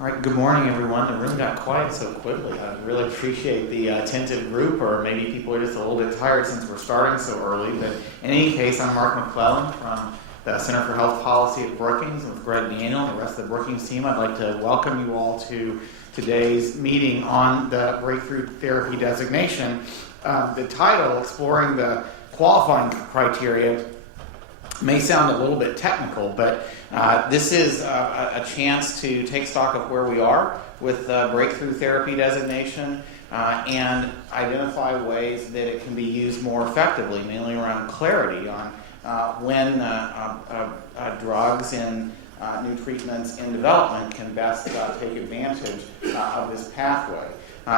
All right, good morning, everyone. The room got quiet so quickly. I really appreciate the attentive group, or maybe people are just a little bit tired since we're starting so early. But in any case, I'm Mark McClellan from the Center for Health Policy at Brookings, and with Greg Daniel and the rest of the Brookings team, I'd like to welcome you all to today's meeting on the Breakthrough Therapy Designation. The title, Exploring the Qualifying Criteria, may sound a little bit technical, but this is a chance to take stock of where we are with breakthrough therapy designation and identify ways that it can be used more effectively, mainly around clarity on when drugs and new treatments in development can best take advantage of this pathway.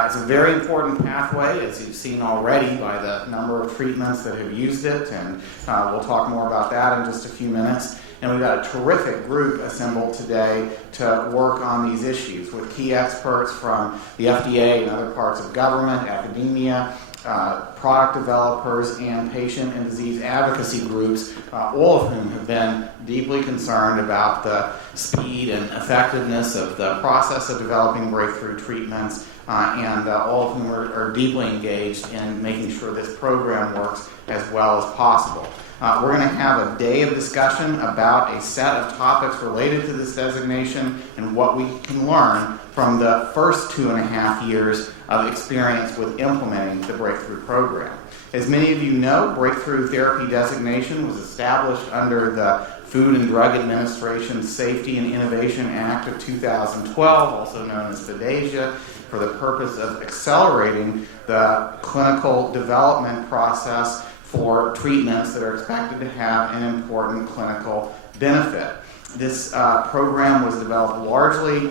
It's a very important pathway, as you've seen already by the number of treatments that have used it, and we'll talk more about that in just a few minutes. And we've got a terrific group assembled today to work on these issues with key experts from the FDA and other parts of government, academia, product developers, and patient and disease advocacy groups, all of whom have been deeply concerned about the speed and effectiveness of the process of developing breakthrough treatments, and all of whom are deeply engaged in making sure this program works as well as possible. We're going to have a day of discussion about a set of topics related to this designation and what we can learn from the first 2.5 years of experience with implementing the Breakthrough program. As many of you know, Breakthrough Therapy Designation was established under the Food and Drug Administration's Safety and Innovation Act of 2012, also known as FDASIA, for the purpose of accelerating the clinical development process for treatments that are expected to have an important clinical benefit. This program was developed largely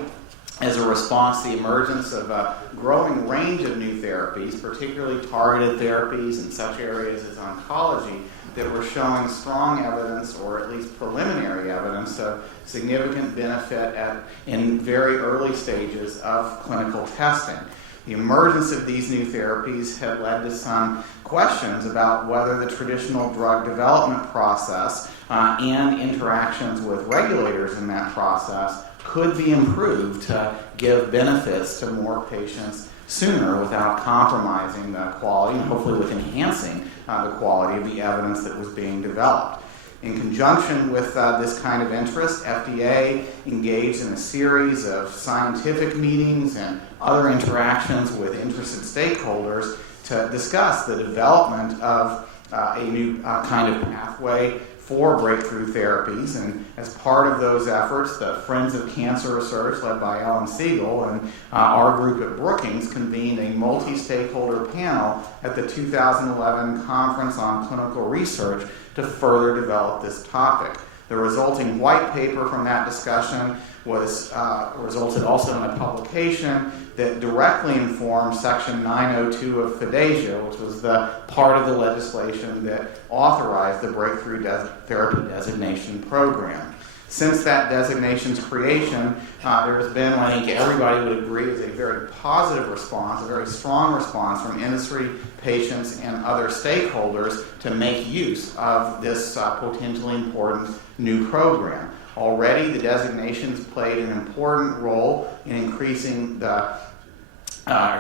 as a response to the emergence of a growing range of new therapies, particularly targeted therapies in such areas as oncology, that were showing strong evidence, or at least preliminary evidence, of significant benefit in very early stages of clinical testing. The emergence of these new therapies had led to some questions about whether the traditional drug development process and interactions with regulators in that process could be improved to give benefits to more patients sooner without compromising the quality and hopefully with enhancing the quality of the evidence that was being developed. In conjunction with this kind of interest, FDA engaged in a series of scientific meetings and other interactions with interested stakeholders to discuss the development of a new kind of pathway for breakthrough therapies. And as part of those efforts, the Friends of Cancer Research, led by Ellen Siegel, and our group at Brookings convened a multi-stakeholder panel at the 2011 Conference on Clinical Research to further develop this topic. The resulting white paper from that discussion resulted also in a publication that directly informed Section 902 of FDASIA, which was the part of the legislation that authorized the Breakthrough Therapy Designation program. Since that designation's creation, there has been, I think everybody would agree, is a very positive response, a very strong response from industry, patients, and other stakeholders to make use of this potentially important new program. Already, the designations played an important role in increasing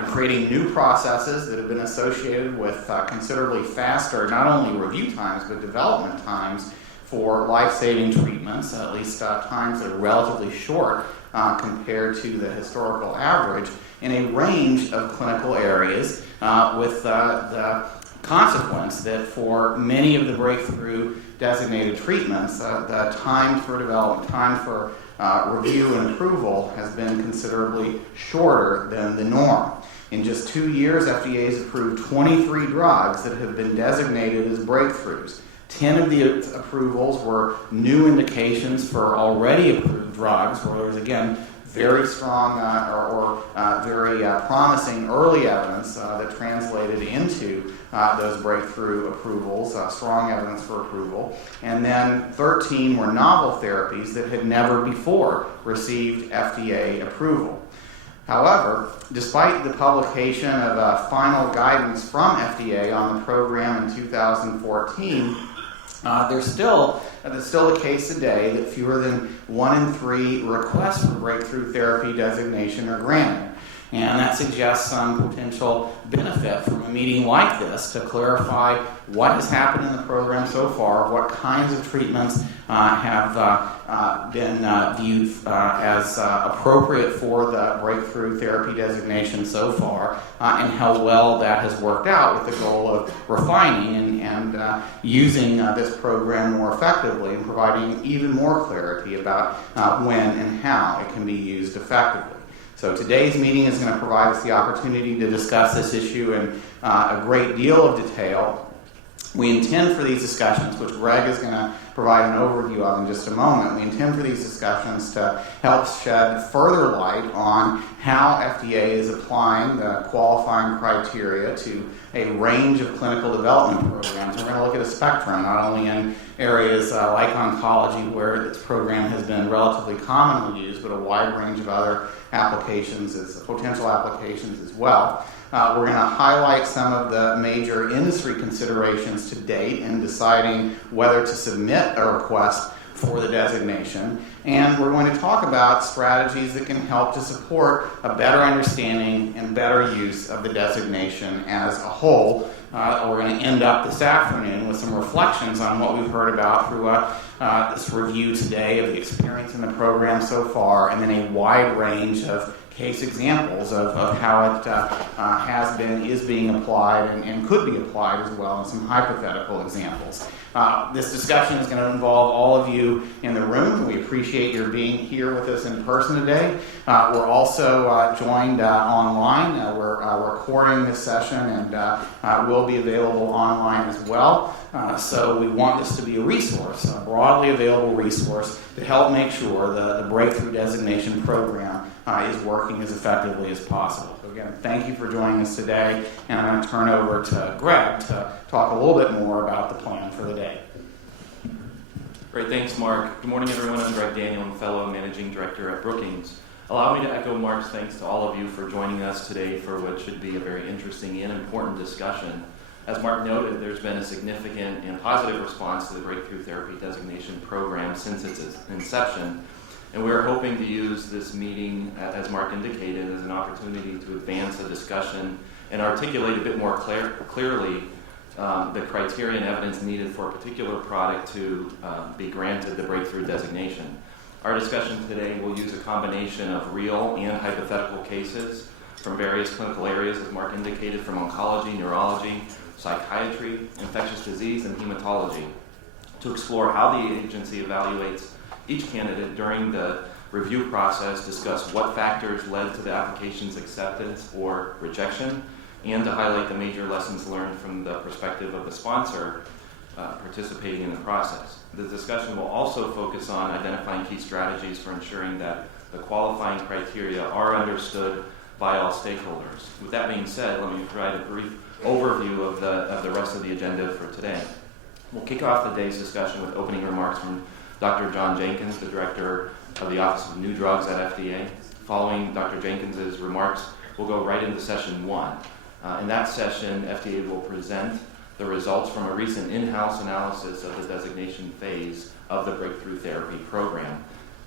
creating new processes that have been associated with considerably faster, not only review times, but development times for life-saving treatments, at least times that are relatively short compared to the historical average, in a range of clinical areas, with the consequence that for many of the breakthrough designated treatments, the time for development, time for review and approval has been considerably shorter than the norm. In just 2 years, FDA has approved 23 drugs that have been designated as breakthroughs. 10 of the approvals were new indications for already approved drugs, where there was, again, very strong very promising early evidence that translated into those breakthrough approvals, strong evidence for approval. And then 13 were novel therapies that had never before received FDA approval. However, despite the publication of final guidance from FDA on the program in 2014, there's still that's still the case today that fewer than 1 in 3 requests for breakthrough therapy designation are granted. And that suggests some potential benefit from a meeting like this to clarify what has happened in the program so far, what kinds of treatments have been viewed as appropriate for the breakthrough therapy designation so far, and how well that has worked out with the goal of refining and using this program more effectively and providing even more clarity about when and how it can be used effectively. So today's meeting is going to provide us the opportunity to discuss this issue in a great deal of detail. We intend for these discussions, which Greg is going to provide an overview of in just a moment, we intend for these discussions to help shed further light on how FDA is applying the qualifying criteria to a range of clinical development programs. We're going to look at a spectrum, not only in areas like oncology, where this program has been relatively commonly used, but a wide range of other applications, potential applications as well. We're going to highlight some of the major industry considerations to date in deciding whether to submit a request for the designation. And we're going to talk about strategies that can help to support a better understanding and better use of the designation as a whole. We're going to end up this afternoon with some reflections on what we've heard about through this review today of the experience in the program so far, and then a wide range of case examples of how it has been, is being applied, and could be applied as well, and some hypothetical examples. This discussion is going to involve all of you in the room. We appreciate your being here with us in person today. We're also joined online. We're recording this session and will be available online as well. So we want this to be a resource, a broadly available resource to help make sure the Breakthrough Designation Program is working as effectively as possible. So again, thank you for joining us today, and I'm going to turn over to Greg to talk a little bit more about the plan for the day. Great, thanks, Mark. Good morning, everyone. I'm Greg Daniel, I'm Fellow Managing Director at Brookings. Allow me to echo Mark's thanks to all of you for joining us today for what should be a very interesting and important discussion. As Mark noted, there's been a significant and positive response to the Breakthrough Therapy Designation Program since its inception, and we're hoping to use this meeting, as Mark indicated, as an opportunity to advance a discussion and articulate a bit more clearly the criteria and evidence needed for a particular product to be granted the breakthrough designation. Our discussion today will use a combination of real and hypothetical cases from various clinical areas, as Mark indicated, from oncology, neurology, psychiatry, infectious disease, and hematology, to explore how the agency evaluates each candidate during the review process, discuss what factors led to the application's acceptance or rejection, and to highlight the major lessons learned from the perspective of the sponsor participating in the process. The discussion will also focus on identifying key strategies for ensuring that the qualifying criteria are understood by all stakeholders. With that being said, let me provide a brief overview of the rest of the agenda for today. We'll kick off the day's discussion with opening remarks from Dr. John Jenkins, the Director of the Office of New Drugs at FDA. Following Dr. Jenkins' remarks, we'll go right into session 1. In that session, FDA will present the results from a recent in-house analysis of the designation phase of the Breakthrough Therapy Program,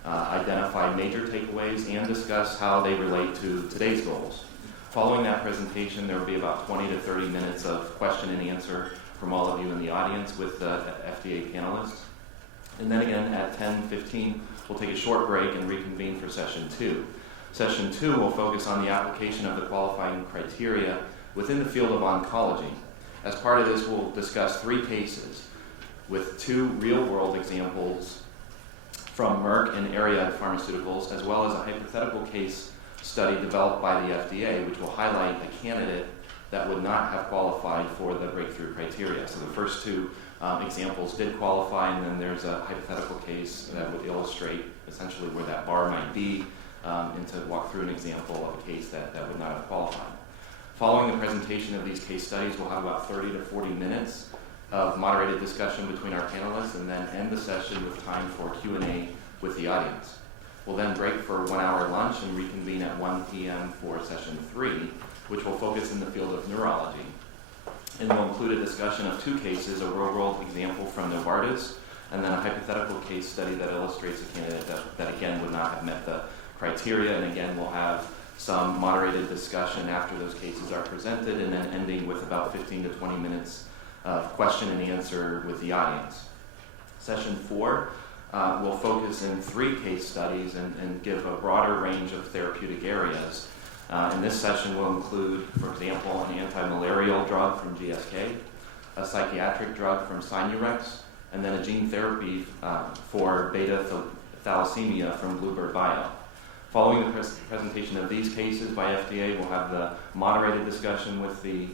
identify major takeaways, and discuss how they relate to today's goals. Following that presentation, there will be about 20 to 30 minutes of question and answer from all of you in the audience with the FDA panelists. And then again, at 10:15, we'll take a short break and reconvene for session 2. Session 2 will focus on the application of the qualifying criteria within the field of oncology. As part of this, we'll discuss 3 cases with 2 real-world examples from Merck and Ariad Pharmaceuticals, as well as a hypothetical case study developed by the FDA, which will highlight a candidate that would not have qualified for the breakthrough criteria. So the first 2 examples did qualify, and then there's a hypothetical case that would illustrate essentially where that bar might be, and to walk through an example of a case that would not have qualified. Following the presentation of these case studies, we'll have about 30 to 40 minutes of moderated discussion between our panelists, and then end the session with time for Q&A with the audience. We'll then break for 1 hour lunch and reconvene at 1 p.m. for session 3, which will focus in the field of neurology. And will include a discussion of 2 cases, a real-world example from Novartis, and then a hypothetical case study that illustrates a candidate that again would not have met the criteria, and again we'll have some moderated discussion after those cases are presented, and then ending with about 15 to 20 minutes of question and answer with the audience. Session 4 will focus in 3 case studies and give a broader range of therapeutic areas. And this session will include, for example, an anti-malarial drug from GSK, a psychiatric drug from Sinurex, and then a gene therapy for beta thalassemia from Bluebird Bio. Following the presentation of these cases by FDA, we'll have the moderated discussion with the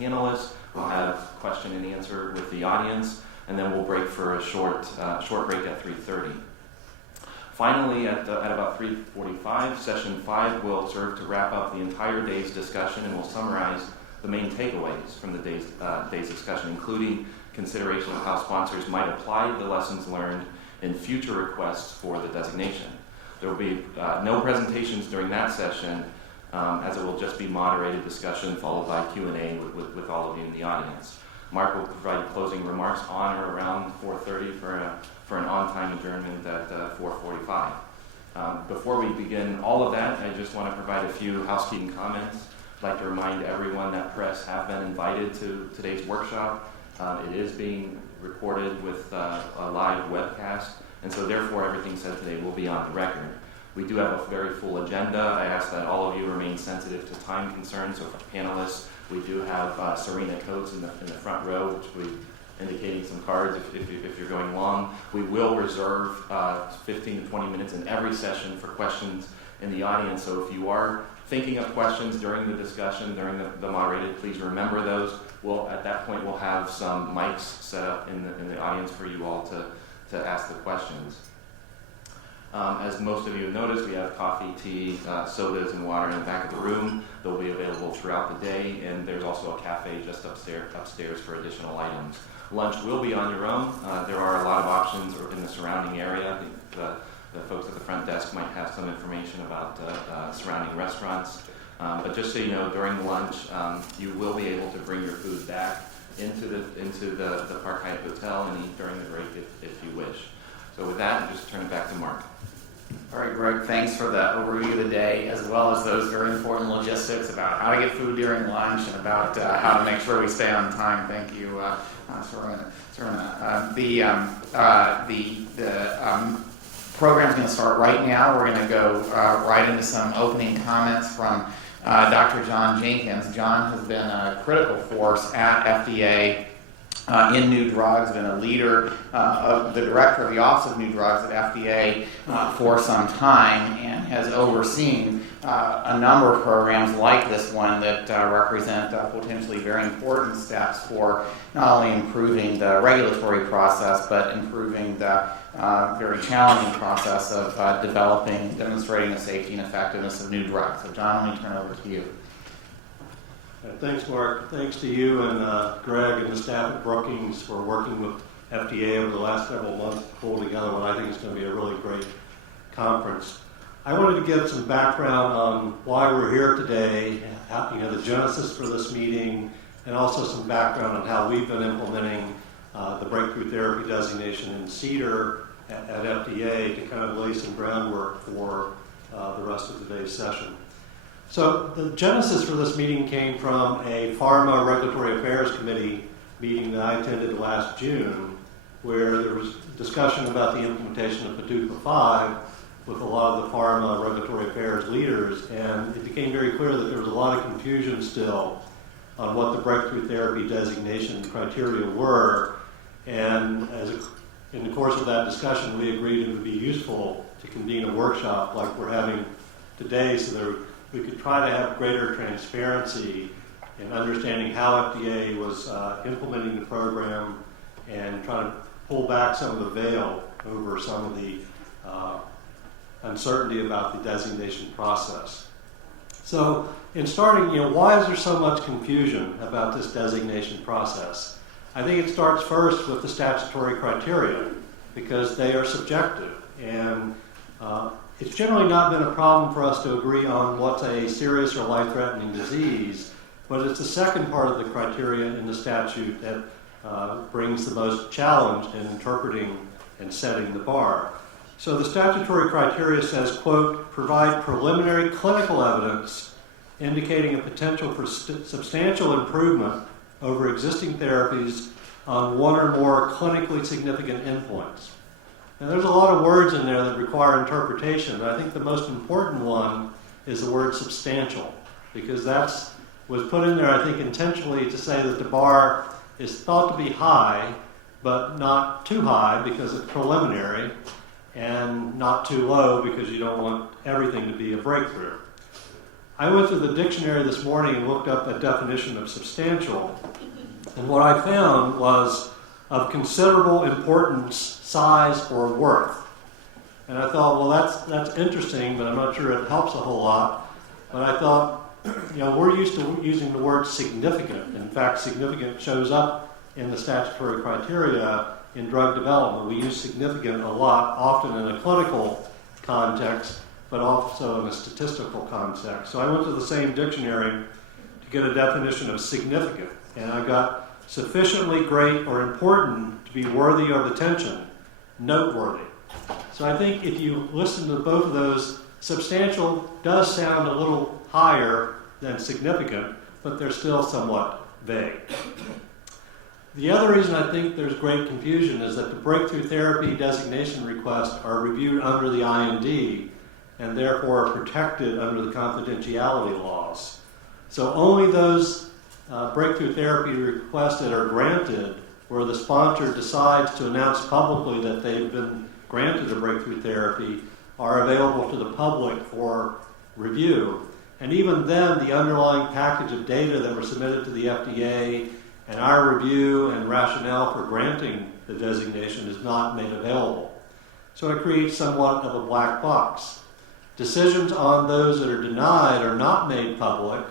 panelists. We'll have question and answer with the audience, and then we'll break for a short break at 3:30. Finally, at about 3:45, session 5 will serve to wrap up the entire day's discussion, and will summarize the main takeaways from the day's discussion, including consideration of how sponsors might apply the lessons learned in future requests for the designation. There will be no presentations during that session, as it will just be moderated discussion followed by Q&A with all of you in the audience. Mark will provide closing remarks on or around 4:30 for an on-time adjournment at 4:45. Before we begin all of that, I just want to provide a few housekeeping comments. I'd like to remind everyone that press have been invited to today's workshop. It is being recorded with a live webcast, and so therefore everything said today will be on the record. We do have a very full agenda. I ask that all of you remain sensitive to time concerns. So for panelists, we do have Serena Coates in the front row, which will be indicating some cards if you're going long. We will reserve 15 to 20 minutes in every session for questions in the audience. So if you are thinking of questions during the discussion, during the moderated, please remember those. At that point, we'll have some mics set up in the audience for you all to ask the questions. As most of you have noticed, we have coffee, tea, sodas, and water in the back of the room. They'll be available throughout the day, and there's also a cafe just upstairs for additional items. Lunch will be on your own. There are a lot of options in the surrounding area. I think the folks at the front desk might have some information about surrounding restaurants. But just so you know, during lunch, you will be able to bring your food back into the Park Hyatt Hotel and eat during the break if you wish. So with that, I'll just turn it back to Mark. All right, Greg, thanks for the overview of the day, as well as those very important logistics about how to get food during lunch and about how to make sure we stay on time. Thank you, Serena. The program's going to start right now. We're going to go right into some opening comments from Dr. John Jenkins. John has been a critical force at FDA in new drugs, been a leader of the director of the Office of New Drugs at FDA for some time, and has overseen a number of programs like this one that represent potentially very important steps for not only improving the regulatory process, but improving the very challenging process of developing and demonstrating the safety and effectiveness of new drugs. So John, let me turn it over to you. Thanks, Mark. Thanks to you and Greg and the staff at Brookings for working with FDA over the last several months to pull together what I think is going to be a really great conference. I wanted to give some background on why we're here today, the genesis for this meeting, and also some background on how we've been implementing the Breakthrough Therapy designation in CEDAR at FDA to kind of lay some groundwork for the rest of today's session. So the genesis for this meeting came from a Pharma Regulatory Affairs Committee meeting that I attended last June, where there was discussion about the implementation of PDUFA 5 with a lot of the pharma regulatory affairs leaders, and it became very clear that there was a lot of confusion still on what the breakthrough therapy designation criteria were, and in the course of that discussion, we agreed it would be useful to convene a workshop like we're having today so that we could try to have greater transparency in understanding how FDA was implementing the program and try to pull back some of the veil over some of the uncertainty about the designation process. So in starting, why is there so much confusion about this designation process? I think it starts first with the statutory criteria because they are subjective, and it's generally not been a problem for us to agree on what's a serious or life-threatening disease, but it's the second part of the criteria in the statute that brings the most challenge in interpreting and setting the bar. So the statutory criteria says, quote, provide preliminary clinical evidence indicating a potential for substantial improvement over existing therapies on one or more clinically significant endpoints. Now there's a lot of words in there that require interpretation, but I think the most important one is the word substantial, because that's was put in there, I think, intentionally to say that the bar is thought to be high, but not too high because it's preliminary, and not too low because you don't want everything to be a breakthrough. I went to the dictionary this morning and looked up a definition of substantial, and what I found was of considerable importance, size, or worth. And I thought, well, that's interesting, but I'm not sure it helps a whole lot. But I thought, we're used to using the word significant. In fact, significant shows up in the statutory criteria in drug development. We use significant a lot, often in a clinical context, but also in a statistical context. So I went to the same dictionary to get a definition of significant, and I got sufficiently great or important to be worthy of attention, noteworthy. So I think if you listen to both of those, substantial does sound a little higher than significant, but they're still somewhat vague. The other reason I think there's great confusion is that the breakthrough therapy designation requests are reviewed under the IND and therefore are protected under the confidentiality laws. So only those breakthrough therapy requests that are granted where the sponsor decides to announce publicly that they've been granted a breakthrough therapy are available to the public for review. And even then, the underlying package of data that were submitted to the FDA and our review and rationale for granting the designation is not made available. So it creates somewhat of a black box. Decisions on those that are denied are not made public,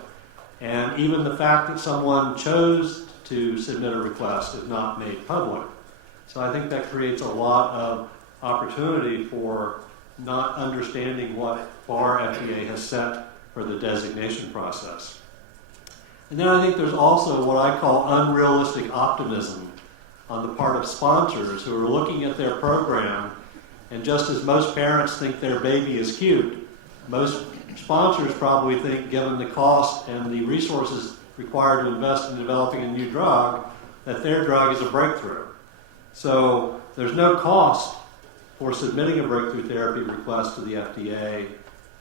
and even the fact that someone chose to submit a request is not made public. So I think that creates a lot of opportunity for not understanding what bar FDA has set for the designation process. And then I think there's also what I call unrealistic optimism on the part of sponsors who are looking at their program, and just as most parents think their baby is cute, most sponsors probably think, given the cost and the resources required to invest in developing a new drug, that their drug is a breakthrough. So there's no cost for submitting a breakthrough therapy request to the FDA,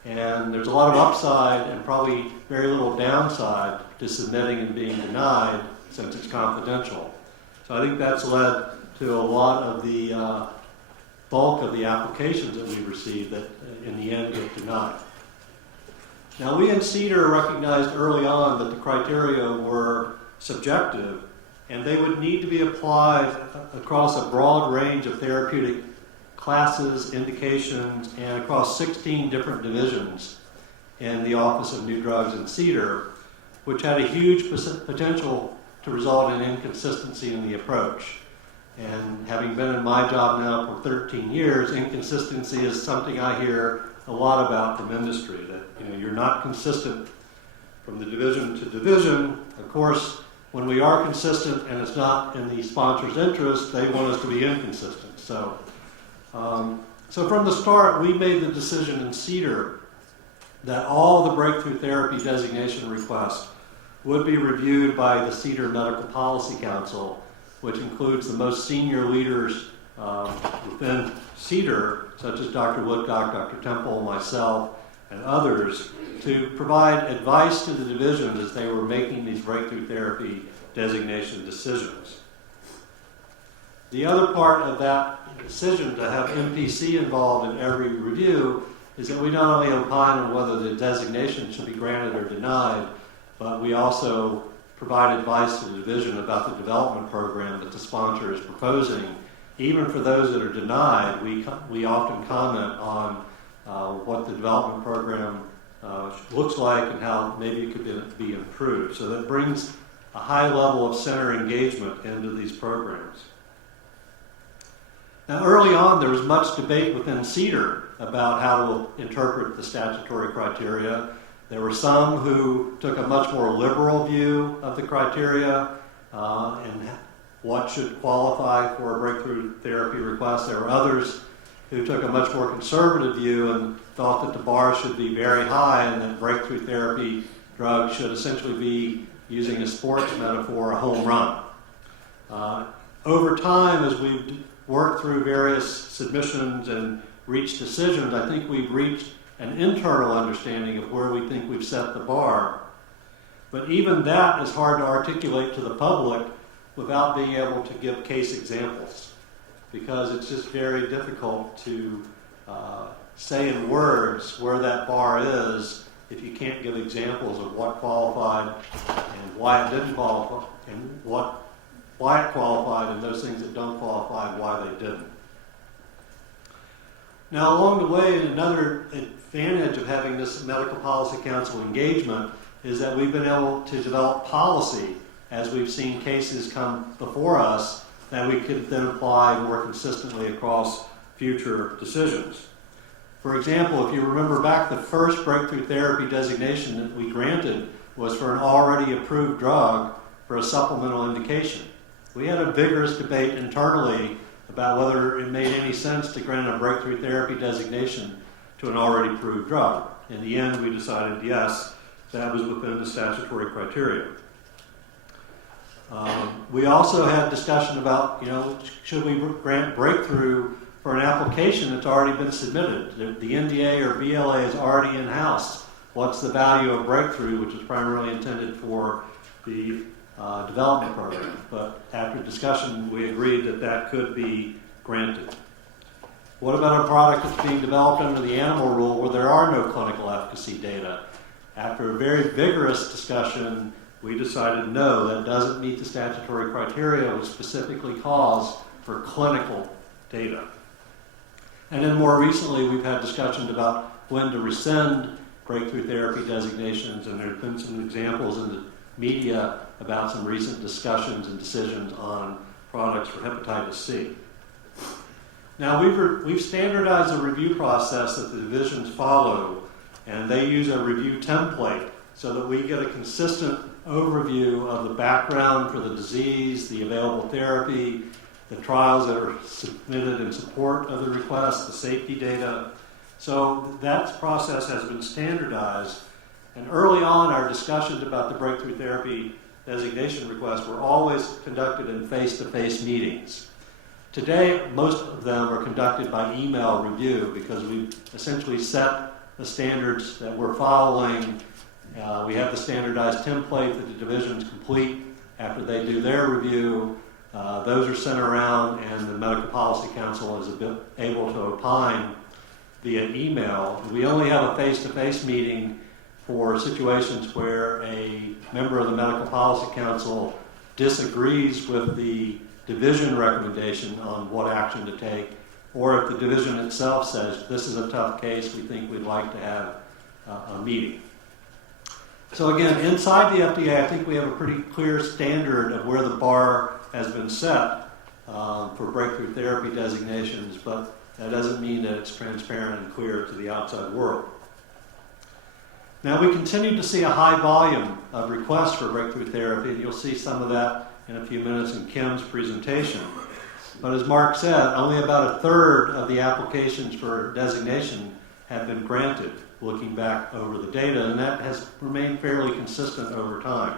and there's a lot of upside and probably very little downside to submitting and being denied since it's confidential. So I think that's led to a lot of the bulk of the applications that we receive that in the end get denied. Now we in CEDAR recognized early on that the criteria were subjective and they would need to be applied across a broad range of therapeutic classes, indications, and across 16 different divisions in the Office of New Drugs in CEDAR, which had a huge potential to result in inconsistency in the approach. And having been in my job now for 13 years, inconsistency is something I hear a lot about from industry, that you're not consistent from the division to division. Of course, when we are consistent and it's not in the sponsor's interest, they want us to be inconsistent. So from the start, we made the decision in CEDAR that all the breakthrough therapy designation requests would be reviewed by the CEDAR Medical Policy Council, which includes the most senior leaders within CEDAR, such as Dr. Woodcock, Dr. Temple, myself, and others, to provide advice to the division as they were making these breakthrough therapy designation decisions. The other part of that decision to have MPC involved in every review is that we not only opine on whether the designation should be granted or denied, but we also provide advice to the division about the development program that the sponsor is proposing. Even for those that are denied, we often comment on what the development program looks like and how maybe it could be improved. So that brings a high level of center engagement into these programs. Now, early on, there was much debate within CEDAR about how to interpret the statutory criteria. There were some who took a much more liberal view of the criteria and what should qualify for a breakthrough therapy request. There were others who took a much more conservative view and thought that the bar should be very high and that breakthrough therapy drugs should essentially be, using a sports metaphor, a home run. Over time, as we've worked through various submissions and reached decisions, I think we've reached an internal understanding of where we think we've set the bar. But even that is hard to articulate to the public without being able to give case examples, because it's just very difficult to say in words where that bar is if you can't give examples of what qualified and why it didn't qualify, and why it qualified, and those things that don't qualify, why they didn't. Now, along the way, another advantage of having this Medical Policy Council engagement is that we've been able to develop policy as we've seen cases come before us that we could then apply more consistently across future decisions. For example, if you remember back, the first breakthrough therapy designation that we granted was for an already approved drug for a supplemental indication. We had a vigorous debate internally about whether it made any sense to grant a breakthrough therapy designation to an already approved drug. In the end, we decided yes, that was within the statutory criteria. We also had discussion about, should we grant breakthrough for an application that's already been submitted? The NDA or BLA is already in-house. What's the value of breakthrough, which is primarily intended for the development program? But after discussion, we agreed that that could be granted. What about a product that's being developed under the animal rule where there are no clinical efficacy data? After a very vigorous discussion, we decided no, that doesn't meet the statutory criteria, which specifically calls for clinical data. And then more recently, we've had discussions about when to rescind breakthrough therapy designations, and there have been some examples in the media about some recent discussions and decisions on products for hepatitis C. Now, we've standardized a review process that the divisions follow, and they use a review template so that we get a consistent overview of the background for the disease, the available therapy, the trials that are submitted in support of the request, the safety data. So that process has been standardized. And early on, our discussions about the breakthrough therapy designation request were always conducted in face-to-face meetings. Today, most of them are conducted by email review because we've essentially set the standards that we're following. We have the standardized template that the divisions complete after they do their review. Those are sent around, and the Medical Policy Council is able to opine via email. We only have a face-to-face meeting for situations where a member of the Medical Policy Council disagrees with the division recommendation on what action to take, or if the division itself says, this is a tough case, we think we'd like to have a meeting. So again, inside the FDA, I think we have a pretty clear standard of where the bar has been set for breakthrough therapy designations, but that doesn't mean that it's transparent and clear to the outside world. Now, we continue to see a high volume of requests for breakthrough therapy, and you'll see some of that in a few minutes in Kim's presentation. But as Mark said, only about a third of the applications for designation have been granted, looking back over the data, and that has remained fairly consistent over time.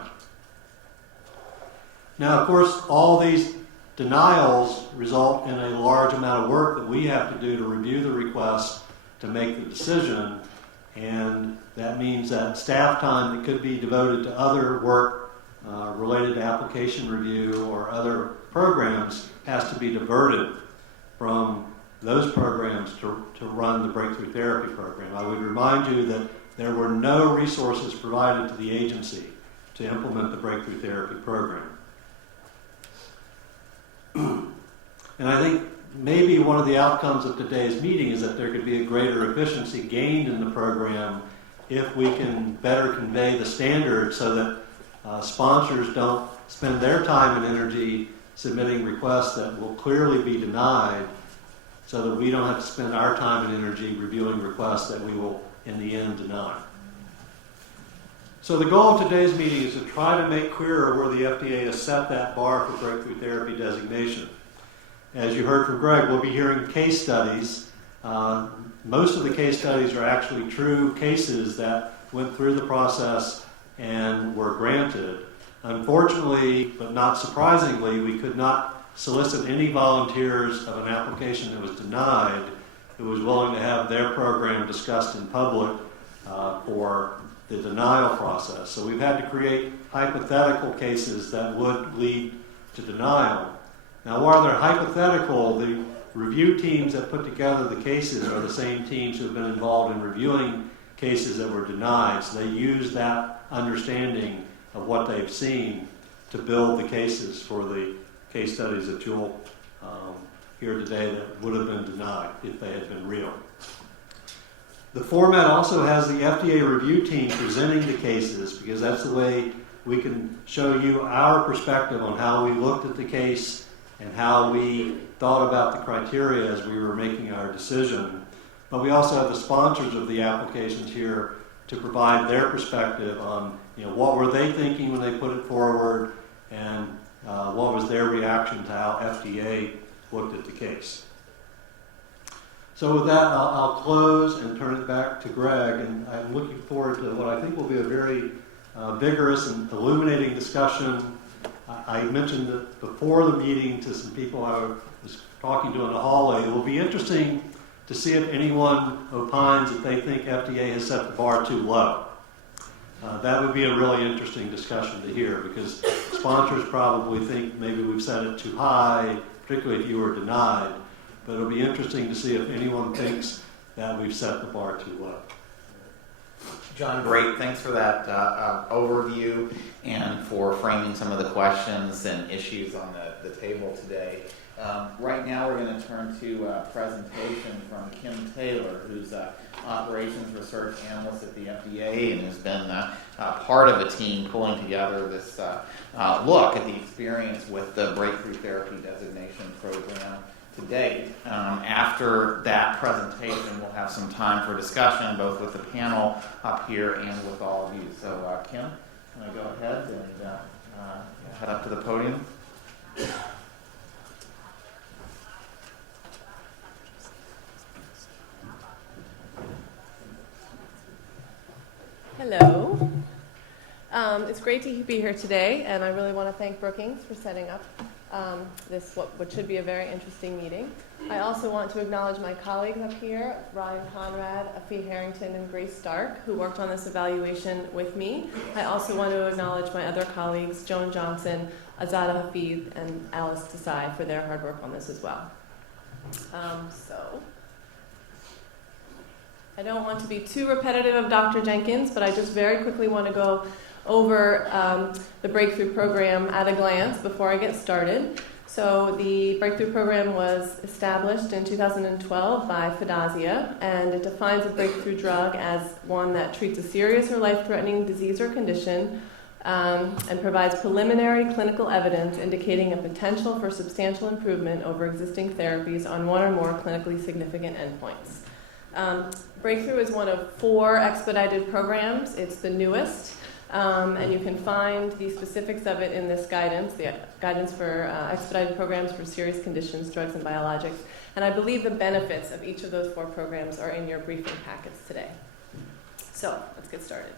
Now, of course, all these denials result in a large amount of work that we have to do to review the request to make the decision, and that means that staff time that could be devoted to other work related to application review or other programs has to be diverted from those programs to run the breakthrough therapy program. I would remind you that there were no resources provided to the agency to implement the breakthrough therapy program. And I think maybe one of the outcomes of today's meeting is that there could be a greater efficiency gained in the program if we can better convey the standards so that sponsors don't spend their time and energy submitting requests that will clearly be denied, so that we don't have to spend our time and energy reviewing requests that we will, in the end, deny. So the goal of today's meeting is to try to make clearer where the FDA has set that bar for breakthrough therapy designation. As you heard from Greg, we'll be hearing case studies. Most of the case studies are actually true cases that went through the process and were granted. Unfortunately, but not surprisingly, we could not solicit any volunteers of an application that was denied who was willing to have their program discussed in public for the denial process. So we've had to create hypothetical cases that would lead to denial. Now, while they're hypothetical, the review teams that put together the cases are the same teams who have been involved in reviewing cases that were denied. So they use that understanding of what they've seen to build the cases for the case studies that you'll hear today that would have been denied if they had been real. The format also has the FDA review team presenting the cases, because that's the way we can show you our perspective on how we looked at the case and how we thought about the criteria as we were making our decision. But we also have the sponsors of the applications here to provide their perspective on what were they thinking when they put it forward, and what was their reaction to how FDA looked at the case. So with that, I'll close and turn it back to Greg, and I'm looking forward to what I think will be a very vigorous and illuminating discussion. I mentioned that before the meeting to some people I was talking to in the hallway. It will be interesting to see if anyone opines that they think FDA has set the bar too low. That would be a really interesting discussion to hear, because sponsors probably think maybe we've set it too high, particularly if you were denied. But it'll be interesting to see if anyone thinks that we've set the bar too low. John, great. Thanks for that overview and for framing some of the questions and issues on the table today. Right now we're going to turn to a presentation from Kim Taylor, who's operations research analyst at the FDA and has been part of a team pulling together this look at the experience with the Breakthrough Therapy Designation Program to date. After that presentation, we'll have some time for discussion, both with the panel up here and with all of you. So, Kim, can I go ahead and head up to the podium? Hello. It's great to be here today, and I really want to thank Brookings for setting up this what should be a very interesting meeting. I also want to acknowledge my colleagues up here, Ryan Conrad, Afee Harrington, and Grace Stark, who worked on this evaluation with me. I also want to acknowledge my other colleagues, Joan Johnson, Azada Hafid, and Alice Desai, for their hard work on this as well. I don't want to be too repetitive of Dr. Jenkins, but I just very quickly want to go over the Breakthrough Program at a glance before I get started. So the Breakthrough Program was established in 2012 by FDASIA, and it defines a breakthrough drug as one that treats a serious or life-threatening disease or condition and provides preliminary clinical evidence indicating a potential for substantial improvement over existing therapies on one or more clinically significant endpoints. Breakthrough is one of 4 expedited programs. It's the newest, and you can find the specifics of it in this guidance, the guidance for expedited programs for serious conditions, drugs, and biologics. And I believe the benefits of each of those 4 programs are in your briefing packets today. So let's get started.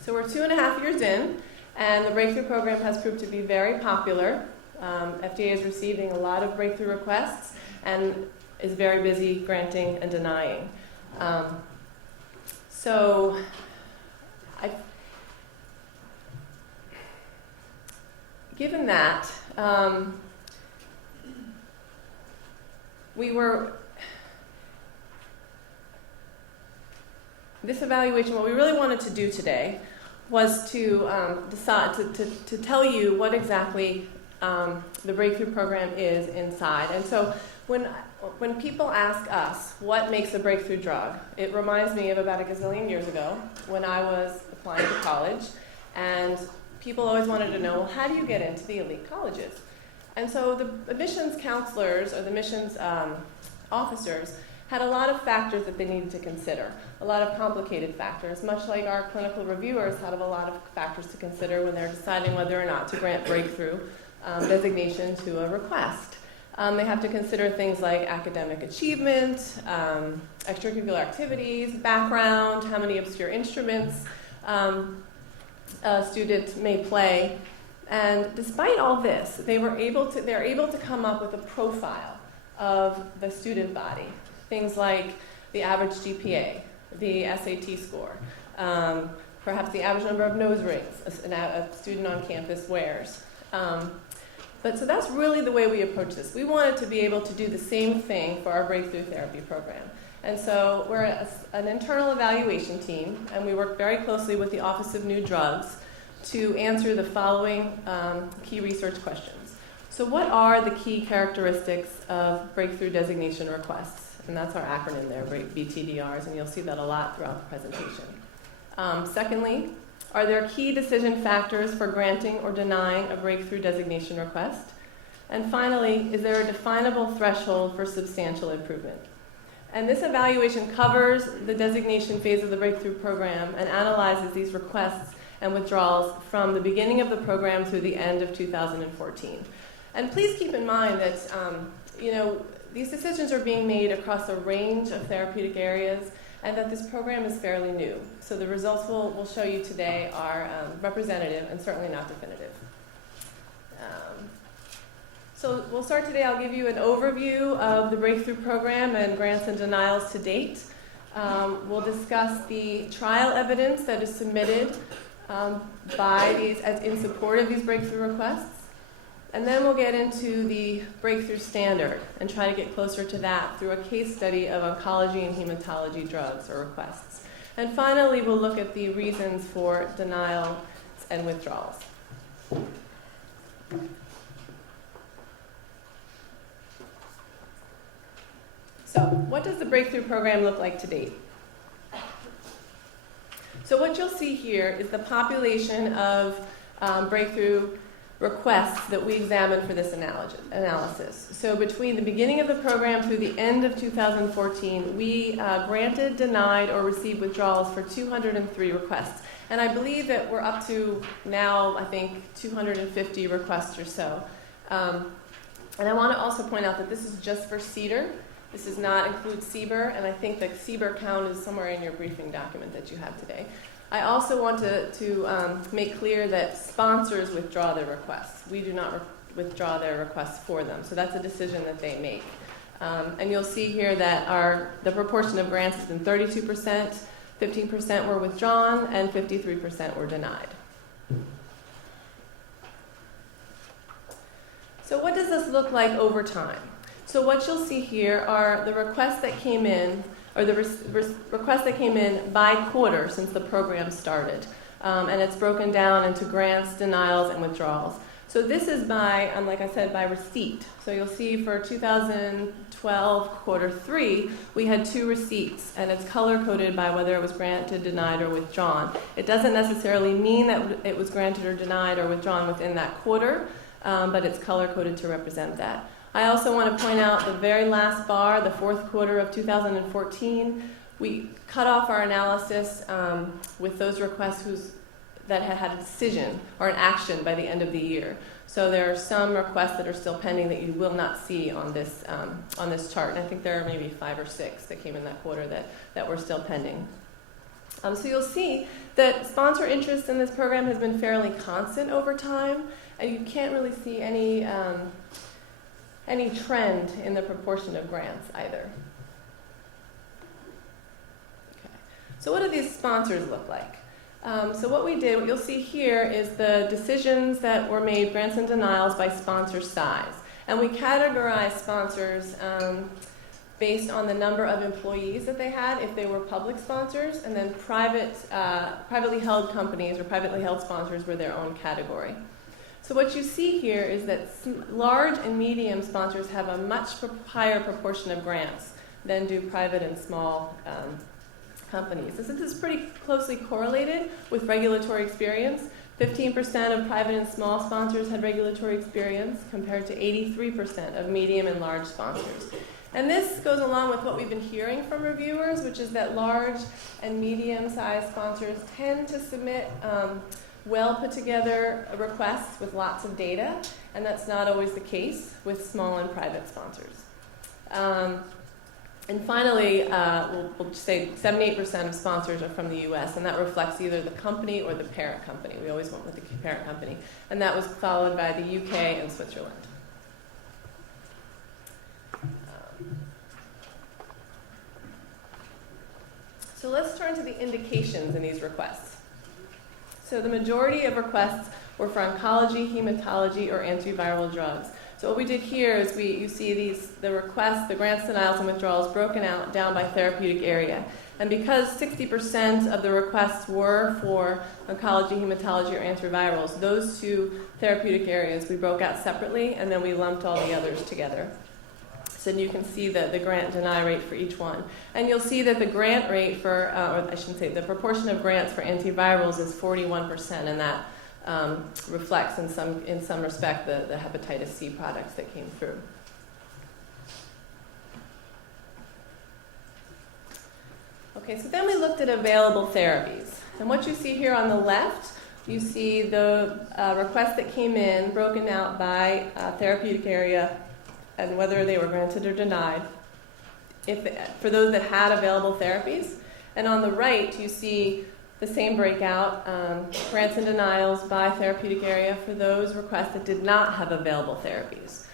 So we're 2.5 years in, and the Breakthrough Program has proved to be very popular. FDA is receiving a lot of breakthrough requests and is very busy granting and denying. Given that, this evaluation, what we really wanted to do today was to decide, to tell you what exactly the Breakthrough Program is inside. And so when people ask us what makes a breakthrough drug, it reminds me of about a gazillion years ago when I was applying to college, and people always wanted to know, well, how do you get into the elite colleges? And so the admissions counselors or the admissions officers had a lot of factors that they needed to consider, a lot of complicated factors, much like our clinical reviewers had a lot of factors to consider when they're deciding whether or not to grant breakthrough designation to a request. They have to consider things like academic achievement, extracurricular activities, background, how many obscure instruments a student may play. And despite all this, they're able to come up with a profile of the student body. Things like the average GPA, the SAT score, perhaps the average number of nose rings a student on campus wears. So that's really the way we approach this. We wanted to be able to do the same thing for our breakthrough therapy program. And so we're an internal evaluation team, and we work very closely with the Office of New Drugs to answer the following key research questions. So what are the key characteristics of breakthrough designation requests? And that's our acronym there, BTDRs, and you'll see that a lot throughout the presentation. Secondly, are there key decision factors for granting or denying a breakthrough designation request? And finally, is there a definable threshold for substantial improvement? And this evaluation covers the designation phase of the breakthrough program and analyzes these requests and withdrawals from the beginning of the program through the end of 2014. And please keep in mind that these decisions are being made across a range of therapeutic areas, and that this program is fairly new. So the results we'll show you today are representative and certainly not definitive. So we'll start today. I'll give you an overview of the breakthrough program and grants and denials to date. We'll discuss the trial evidence that is submitted in support of these breakthrough requests. And then we'll get into the breakthrough standard and try to get closer to that through a case study of oncology and hematology drugs or requests. And finally, we'll look at the reasons for denial and withdrawals. So, what does the breakthrough program look like to date? So what you'll see here is the population of breakthrough requests that we examined for this analysis. So between the beginning of the program through the end of 2014, we granted, denied, or received withdrawals for 203 requests. And I believe that we're up to now, I think, 250 requests or so. And I want to also point out that this is just for CEDAR. This does not include CBER, and I think the CBER count is somewhere in your briefing document that you have today. I also want to make clear that sponsors withdraw their requests. We do not withdraw their requests for them, so that's a decision that they make. And you'll see here that the proportion of grants has been 32%, 15% were withdrawn, and 53% were denied. So what does this look like over time? So what you'll see here are the requests that came in, or the requests that came in by quarter since the program started. And it's broken down into grants, denials, and withdrawals. So this is by, like I said, by receipt. So you'll see for 2012 quarter 3, we had 2 receipts, and it's color-coded by whether it was granted, denied, or withdrawn. It doesn't necessarily mean that it was granted or denied or withdrawn within that quarter, but it's color-coded to represent that. I also want to point out the very last bar, the 4th quarter of 2014. We cut off our analysis with those requests that had a decision or an action by the end of the year. So there are some requests that are still pending that you will not see on this chart. And I think there are maybe 5 or 6 that came in that quarter that were still pending. So you'll see that sponsor interest in this program has been fairly constant over time, and you can't really see any trend in the proportion of grants either. Okay. So what do these sponsors look like? So what you'll see here is the decisions that were made, grants and denials, by sponsor size. And we categorize sponsors based on the number of employees that they had, if they were public sponsors, and then privately held companies or privately held sponsors were their own category. So what you see here is that large and medium sponsors have a much higher proportion of grants than do private and small companies. So this is pretty closely correlated with regulatory experience. 15% of private and small sponsors had regulatory experience compared to 83% of medium and large sponsors. And this goes along with what we've been hearing from reviewers, which is that large and medium-sized sponsors tend to submit well put together requests with lots of data, and that's not always the case with small and private sponsors. And finally, we'll just say 78% of sponsors are from the US, and that reflects either the company or the parent company. We always went with the parent company. And that was followed by the UK and Switzerland. So let's turn to the indications in these requests. So the majority of requests were for oncology, hematology, or antiviral drugs. So what we did here is you see the requests, the grants, denials, and withdrawals broken out down by therapeutic area. And because 60% of the requests were for oncology, hematology, or antivirals, those two therapeutic areas we broke out separately, and then we lumped all the others together. So you can see the grant deny rate for each one. And you'll see that the grant rate for, or I shouldn't say, the proportion of grants for antivirals is 41%, and that reflects in some respect the hepatitis C products that came through. Okay, so then we looked at available therapies. And what you see here on the left, you see the requests that came in broken out by therapeutic area and whether they were granted or denied for those that had available therapies. And on the right, you see the same breakout, grants and denials by therapeutic area for those requests that did not have available therapies.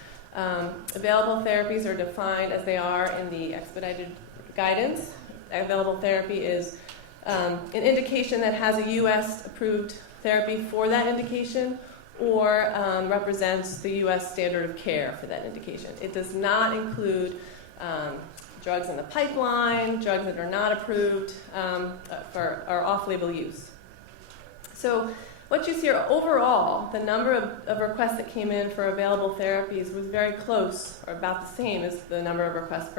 Available therapies are defined as they are in the expedited guidance. Available therapy is an indication that has a U.S. approved therapy for that indication or represents the U.S. standard of care for that indication. It does not include drugs in the pipeline, drugs that are not approved for off-label use. So what you see are overall, the number of requests that came in for available therapies was very close, or about the same as the number of requests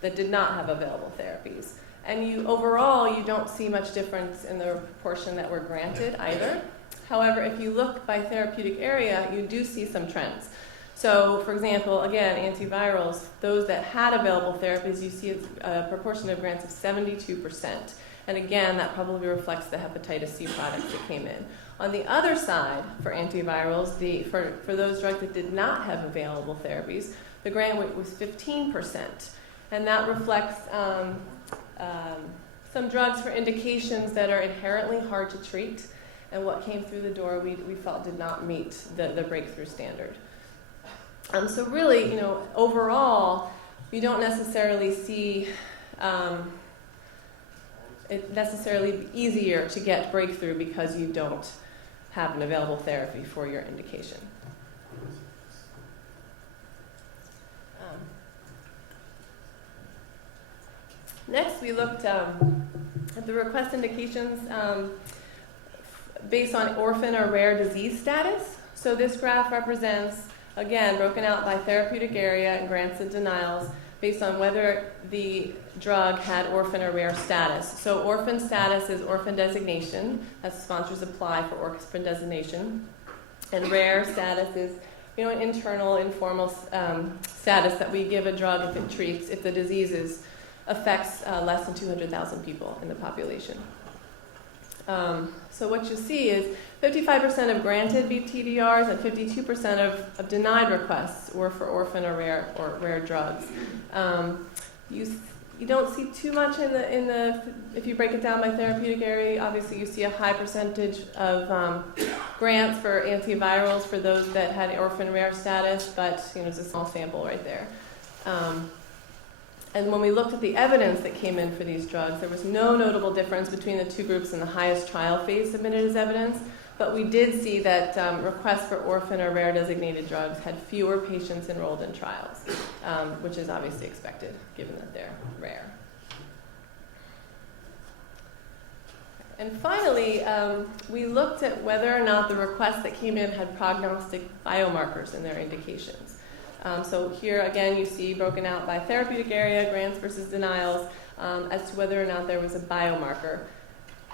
that did not have available therapies. And overall, you don't see much difference in the proportion that were granted either. However, if you look by therapeutic area, you do see some trends. So, for example, again, antivirals, those that had available therapies, you see a proportion of grants of 72%. And again, that probably reflects the hepatitis C products that came in. On the other side, for antivirals, for those drugs that did not have available therapies, the grant rate was 15%. And that reflects some drugs for indications that are inherently hard to treat, and what came through the door we felt did not meet the breakthrough standard. So really, overall, you don't necessarily see it necessarily easier to get breakthrough because you don't have an available therapy for your indication. Next, we looked at the request indications based on orphan or rare disease status. So this graph represents, again, broken out by therapeutic area and grants and denials based on whether the drug had orphan or rare status. So orphan status is orphan designation, as sponsors apply for orphan designation. And rare status is an internal, informal status that we give a drug if the disease affects less than 200,000 people in the population. So what you see is 55% of granted BTDRs and 52% of denied requests were for orphan or rare drugs. You don't see too much in the if you break it down by therapeutic area. Obviously, you see a high percentage of grants for antivirals for those that had orphan rare status, but it's a small sample right there. And when we looked at the evidence that came in for these drugs, there was no notable difference between the two groups in the highest trial phase submitted as evidence, but we did see that requests for orphan or rare designated drugs had fewer patients enrolled in trials, which is obviously expected given that they're rare. And finally, we looked at whether or not the requests that came in had prognostic biomarkers in their indications. So here again, you see broken out by therapeutic area, grants versus denials, as to whether or not there was a biomarker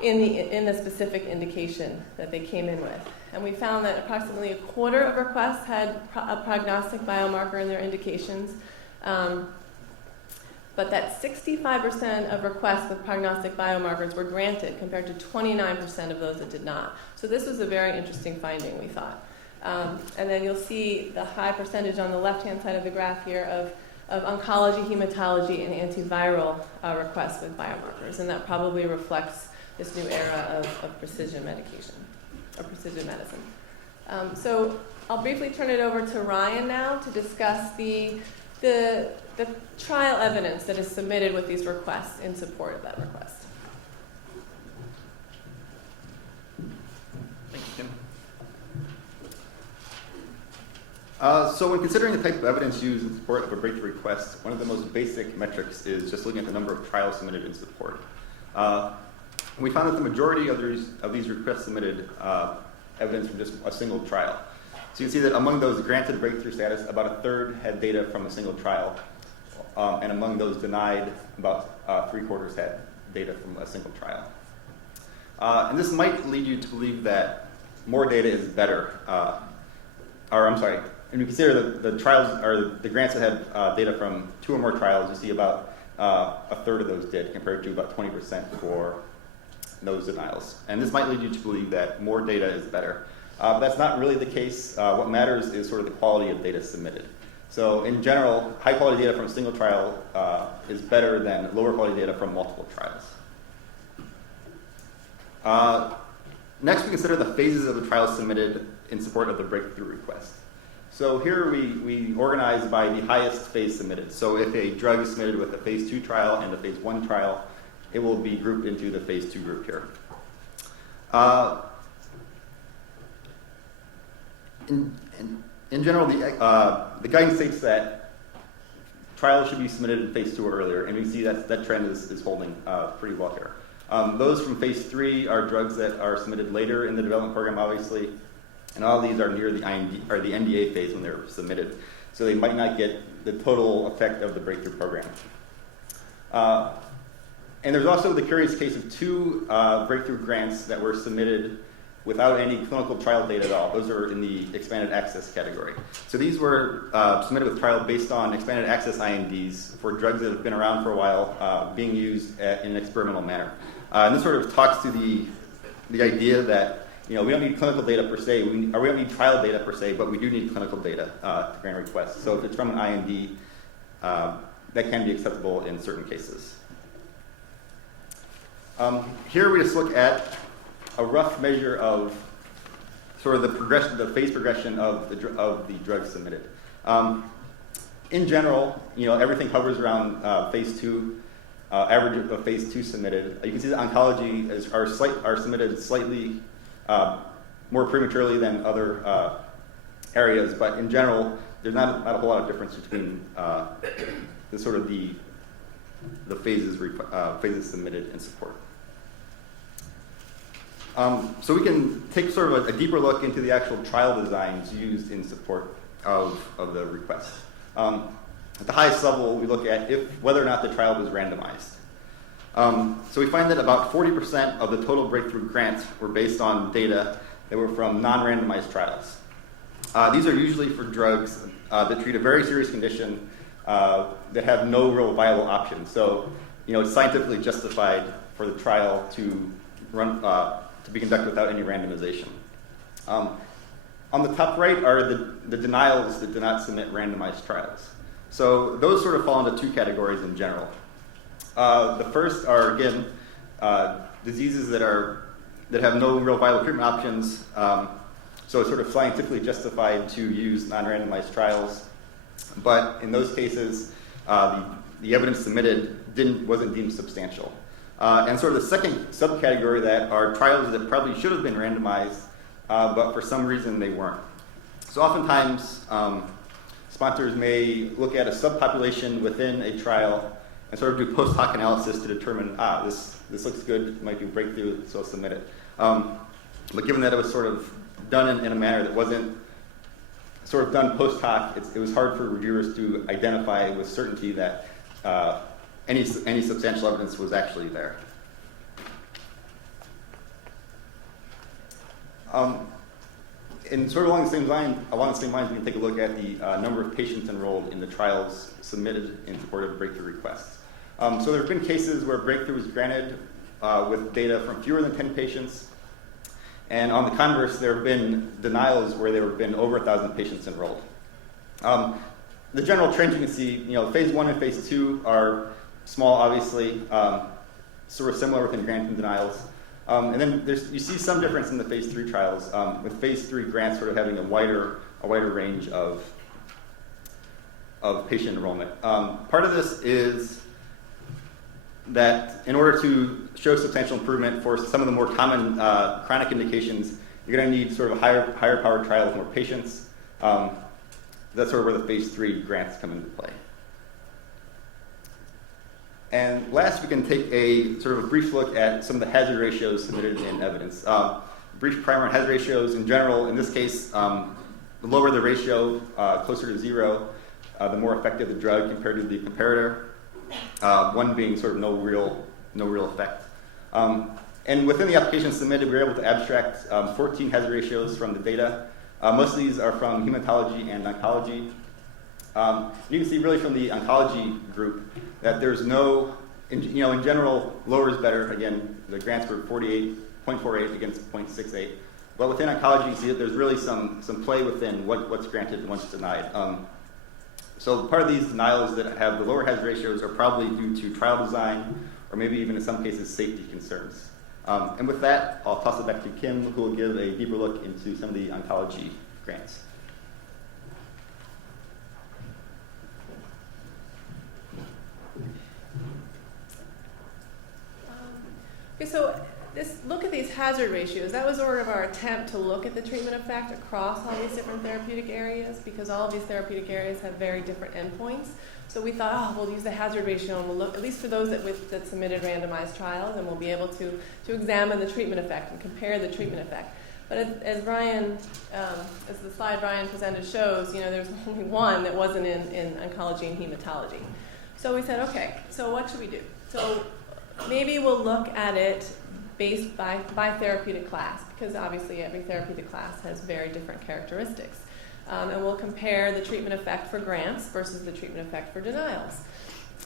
in the specific indication that they came in with. And we found that approximately a quarter of requests had a prognostic biomarker in their indications. but that 65% of requests with prognostic biomarkers were granted compared to 29% of those that did not. So this was a very interesting finding, we thought. And then you'll see the high percentage on the left-hand side of the graph here of oncology, hematology, and antiviral requests with biomarkers, and that probably reflects this new era of precision medication, or precision medicine. So I'll briefly turn it over to Ryan now to discuss the trial evidence that is submitted with these requests in support of that request. Thank you, Kim. So when considering the type of evidence used in support of a breakthrough request, one of the most basic metrics is just looking at the number of trials submitted in support. We found that the majority of these requests submitted evidence from just a single trial. So you can see that among those granted breakthrough status, about a third had data from a single trial, and among those denied, about 3/4 had data from a single trial. And this might lead you to believe that more data is better. And we consider the trials or the grants that have data from 2 or more trials, you see about a third of those did, compared to about 20% for those denials. And this might lead you to believe that more data is better. But that's not really the case. What matters is sort of the quality of data submitted. So in general, high quality data from a single trial is better than lower quality data from multiple trials. Next, we consider the phases of the trials submitted in support of the breakthrough request. So here we organize by the highest phase submitted. So if a drug is submitted with a phase 2 trial and a phase 1 trial, it will be grouped into the phase 2 group here. In general, the guidance states that trials should be submitted in phase 2 or earlier, and we see that trend is holding pretty well here. Those from phase 3 are drugs that are submitted later in the development program, obviously, and all of these are near the IND or the NDA phase when they're submitted, so they might not get the total effect of the breakthrough program. And there's also the curious case of 2 breakthrough grants that were submitted without any clinical trial data at all. Those are in the expanded access category. So these were submitted with trial based on expanded access INDs for drugs that have been around for a while, being used in an experimental manner. And this sort of talks to the idea that we don't need clinical data per se, we don't need trial data per se, but we do need clinical data to grant requests. So if it's from an IND, that can be acceptable in certain cases. Here we just look at a rough measure of sort of the phase progression of the drugs submitted. In general, everything hovers around phase 2, average of phase 2 submitted. You can see that oncology are submitted slightly more prematurely than other areas, but in general, there's not a whole lot of difference between the phases submitted in support. So we can take sort of a deeper look into the actual trial designs used in support of the request. At the highest level, we look at whether or not the trial was randomized. So we find that about 40% of the total breakthrough grants were based on data that were from non-randomized trials. These are usually for drugs that treat a very serious condition that have no real viable options. So, it's scientifically justified for the trial to run to be conducted without any randomization. On the top right are the denials that did not submit randomized trials. So those sort of fall into 2 categories in general. The first are, again, diseases that have no real viable treatment options. So it's sort of scientifically justified to use non-randomized trials. But in those cases, the evidence submitted wasn't deemed substantial. And sort of the second subcategory that are trials that probably should have been randomized, but for some reason they weren't. So oftentimes, sponsors may look at a subpopulation within a trial and sort of do post hoc analysis to determine, this looks good, it might be breakthrough, so I'll submit it. But given that it was sort of done in a manner that wasn't sort of done post hoc, it was hard for reviewers to identify with certainty that any substantial evidence was actually there. And sort of along the same lines, we can take a look at the number of patients enrolled in the trials submitted in support of breakthrough requests. So there have been cases where breakthrough was granted with data from fewer than 10 patients. And on the converse, there have been denials where there have been over 1,000 patients enrolled. The general trend you can see, phase 1 and phase 2 are small, obviously, sort of similar within grants and denials. And then you see some difference in the phase 3 trials, with phase 3 grants sort of having a wider range of patient enrollment. Part of this is that in order to show substantial improvement for some of the more common chronic indications, you're going to need sort of a higher powered trial with more patients. That's sort of where the phase 3 grants come into play. And last, we can take a sort of a brief look at some of the hazard ratios submitted in evidence. Brief primer on hazard ratios in general. In this case, the lower the ratio, closer to 0, the more effective the drug compared to the comparator. One being sort of no real effect. And within the application submitted, we were able to abstract 14 hazard ratios from the data. Most of these are from hematology and oncology. You can see really from the oncology group that there's no, in general, lower is better. Again, the grants were 0.48 against 0.68. But within oncology, you can see that there's really some play within what's granted and what's denied. So part of these denials that have the lower hazard ratios are probably due to trial design or maybe even in some cases safety concerns. And with that, I'll toss it back to Kim, who will give a deeper look into some of the oncology grants. Okay, so look at these hazard ratios. That was sort of our attempt to look at the treatment effect across all these different therapeutic areas, because all of these therapeutic areas have very different endpoints. So we thought, we'll use the hazard ratio and we'll look, at least for those that submitted randomized trials, and we'll be able to examine the treatment effect and compare the treatment effect. But as the slide Ryan presented shows, there's only one that wasn't in oncology and hematology. So we said, okay, so what should we do? So maybe we'll look at it based by therapeutic class, because obviously every therapeutic class has very different characteristics. And we'll compare the treatment effect for grants versus the treatment effect for denials.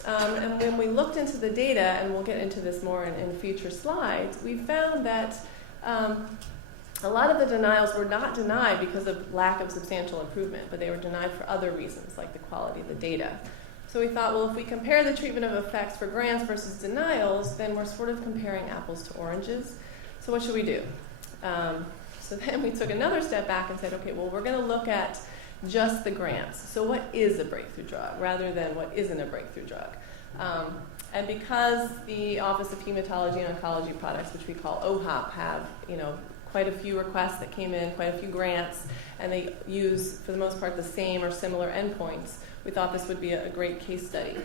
And when we looked into the data, and we'll get into this more in future slides, we found that a lot of the denials were not denied because of lack of substantial improvement, but they were denied for other reasons, like the quality of the data. So we thought, well, if we compare the treatment of effects for grants versus denials, then we're sort of comparing apples to oranges. So what should we do? So then we took another step back and said, okay, well, we're going to look at just the grants. So what is a breakthrough drug rather than what isn't a breakthrough drug? And because the Office of Hematology and Oncology Products, which we call OHOP, have quite a few requests that came in, quite a few grants, and they use, for the most part, the same or similar endpoints, we thought this would be a great case study.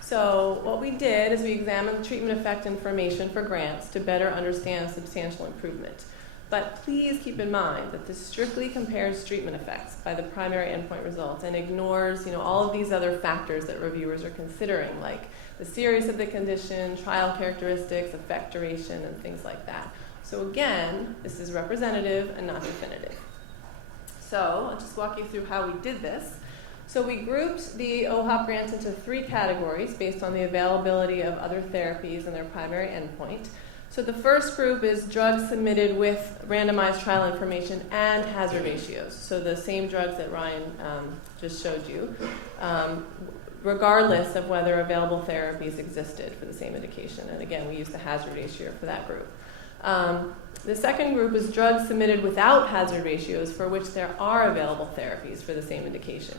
So what we did is we examined the treatment effect information for grants to better understand substantial improvement. But please keep in mind that this strictly compares treatment effects by the primary endpoint results and ignores all of these other factors that reviewers are considering, like the seriousness of the condition, trial characteristics, effect duration, and things like that. So again, this is representative and not definitive. So I'll just walk you through how we did this. So we grouped the OHOP grants into 3 categories based on the availability of other therapies and their primary endpoint. So the first group is drugs submitted with randomized trial information and hazard ratios. So the same drugs that Ryan just showed you, regardless of whether available therapies existed for the same indication. And again, we use the hazard ratio for that group. The second group is drugs submitted without hazard ratios for which there are available therapies for the same indication.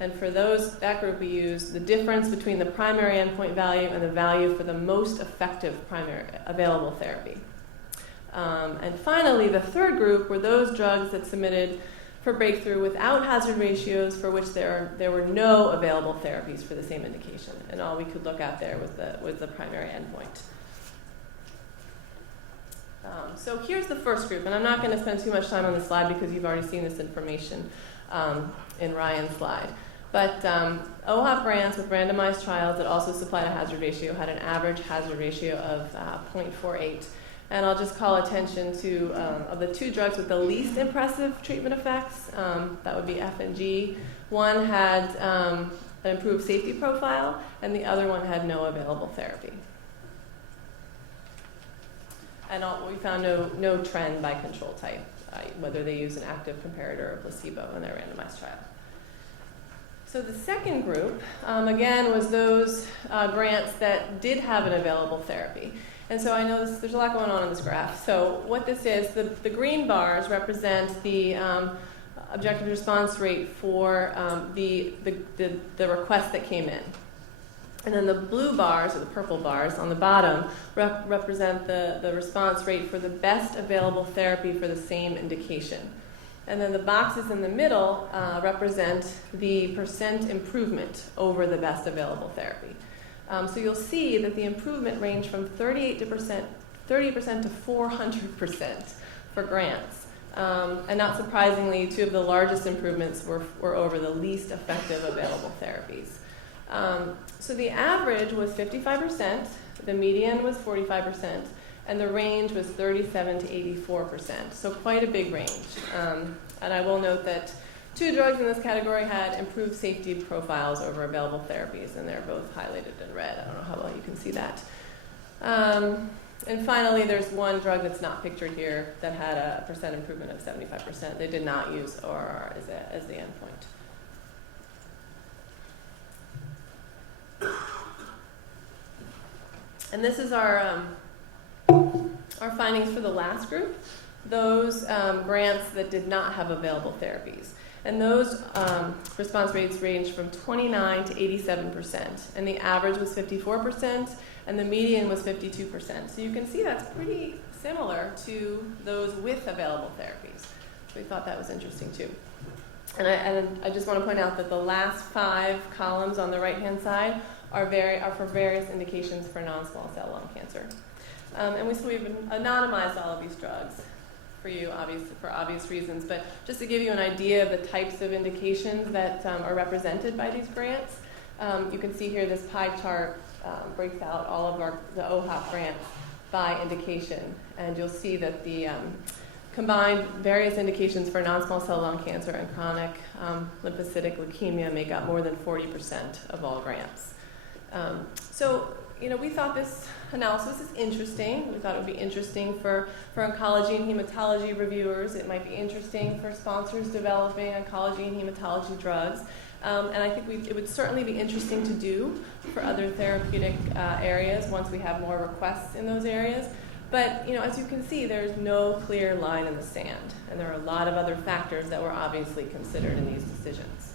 And for that group, we use the difference between the primary endpoint value and the value for the most effective primary available therapy. And finally, the third group were those drugs that submitted for breakthrough without hazard ratios for which there were no available therapies for the same indication. And all we could look at there was the primary endpoint. So here's the first group, and I'm not going to spend too much time on this slide because you've already seen this information in Ryan's slide. But OHOP grants with randomized trials that also supplied a hazard ratio had an average hazard ratio of 0.48. And I'll just call attention to, of the 2 drugs with the least impressive treatment effects, that would be F and G. One had an improved safety profile, and the other one had no available therapy. And we found no trend by control type, whether they use an active comparator or a placebo in their randomized trial. So the second group, again, was those grants that did have an available therapy. And so I know there's a lot going on in this graph. So what this is, the green bars represent the objective response rate for the request that came in. And then the blue bars, or the purple bars on the bottom, represent the response rate for the best available therapy for the same indication. And then the boxes in the middle represent the percent improvement over the best available therapy. So you'll see that the improvement ranged from 30% to 400% for grants. And not surprisingly, two of the largest improvements were over the least effective available therapies. So the average was 55%, the median was 45%, and the range was 37 to 84%, so quite a big range. And I will note that two drugs in this category had improved safety profiles over available therapies, and they're both highlighted in red. I don't know how well you can see that. And finally, there's one drug that's not pictured here that had a percent improvement of 75%. They did not use ORR as the endpoint. And this is our findings for the last group, those grants that did not have available therapies. And those response rates ranged from 29 to 87%. And the average was 54%, and the median was 52%. So you can see that's pretty similar to those with available therapies. So we thought that was interesting too. And I just want to point out that the last 5 columns on the right-hand side are for various indications for non-small cell lung cancer. And we've anonymized all of these drugs for you, obviously, for obvious reasons, but just to give you an idea of the types of indications that are represented by these grants, you can see here this pie chart breaks out all of the OHOP grants by indication, and you'll see that the combined various indications for non-small cell lung cancer and chronic lymphocytic leukemia make up more than 40% of all grants. So, we thought this analysis is interesting. We thought it would be interesting for oncology and hematology reviewers. It might be interesting for sponsors developing oncology and hematology drugs. And I think it would certainly be interesting to do for other therapeutic areas once we have more requests in those areas. But, as you can see, there's no clear line in the sand. And there are a lot of other factors that were obviously considered in these decisions.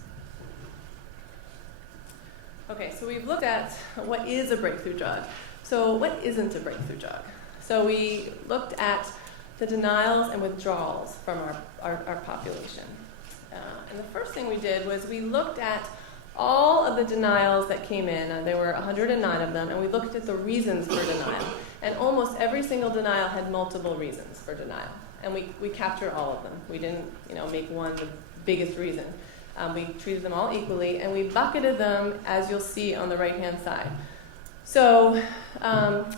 Okay, so we've looked at what is a breakthrough drug. So what isn't a breakthrough drug? So we looked at the denials and withdrawals from our population. And the first thing we did was we looked at all of the denials that came in, and there were 109 of them, and we looked at the reasons for denial. And almost every single denial had multiple reasons for denial. And we captured all of them. We didn't, make one the biggest reason. We treated them all equally, and we bucketed them, as you'll see on the right-hand side. So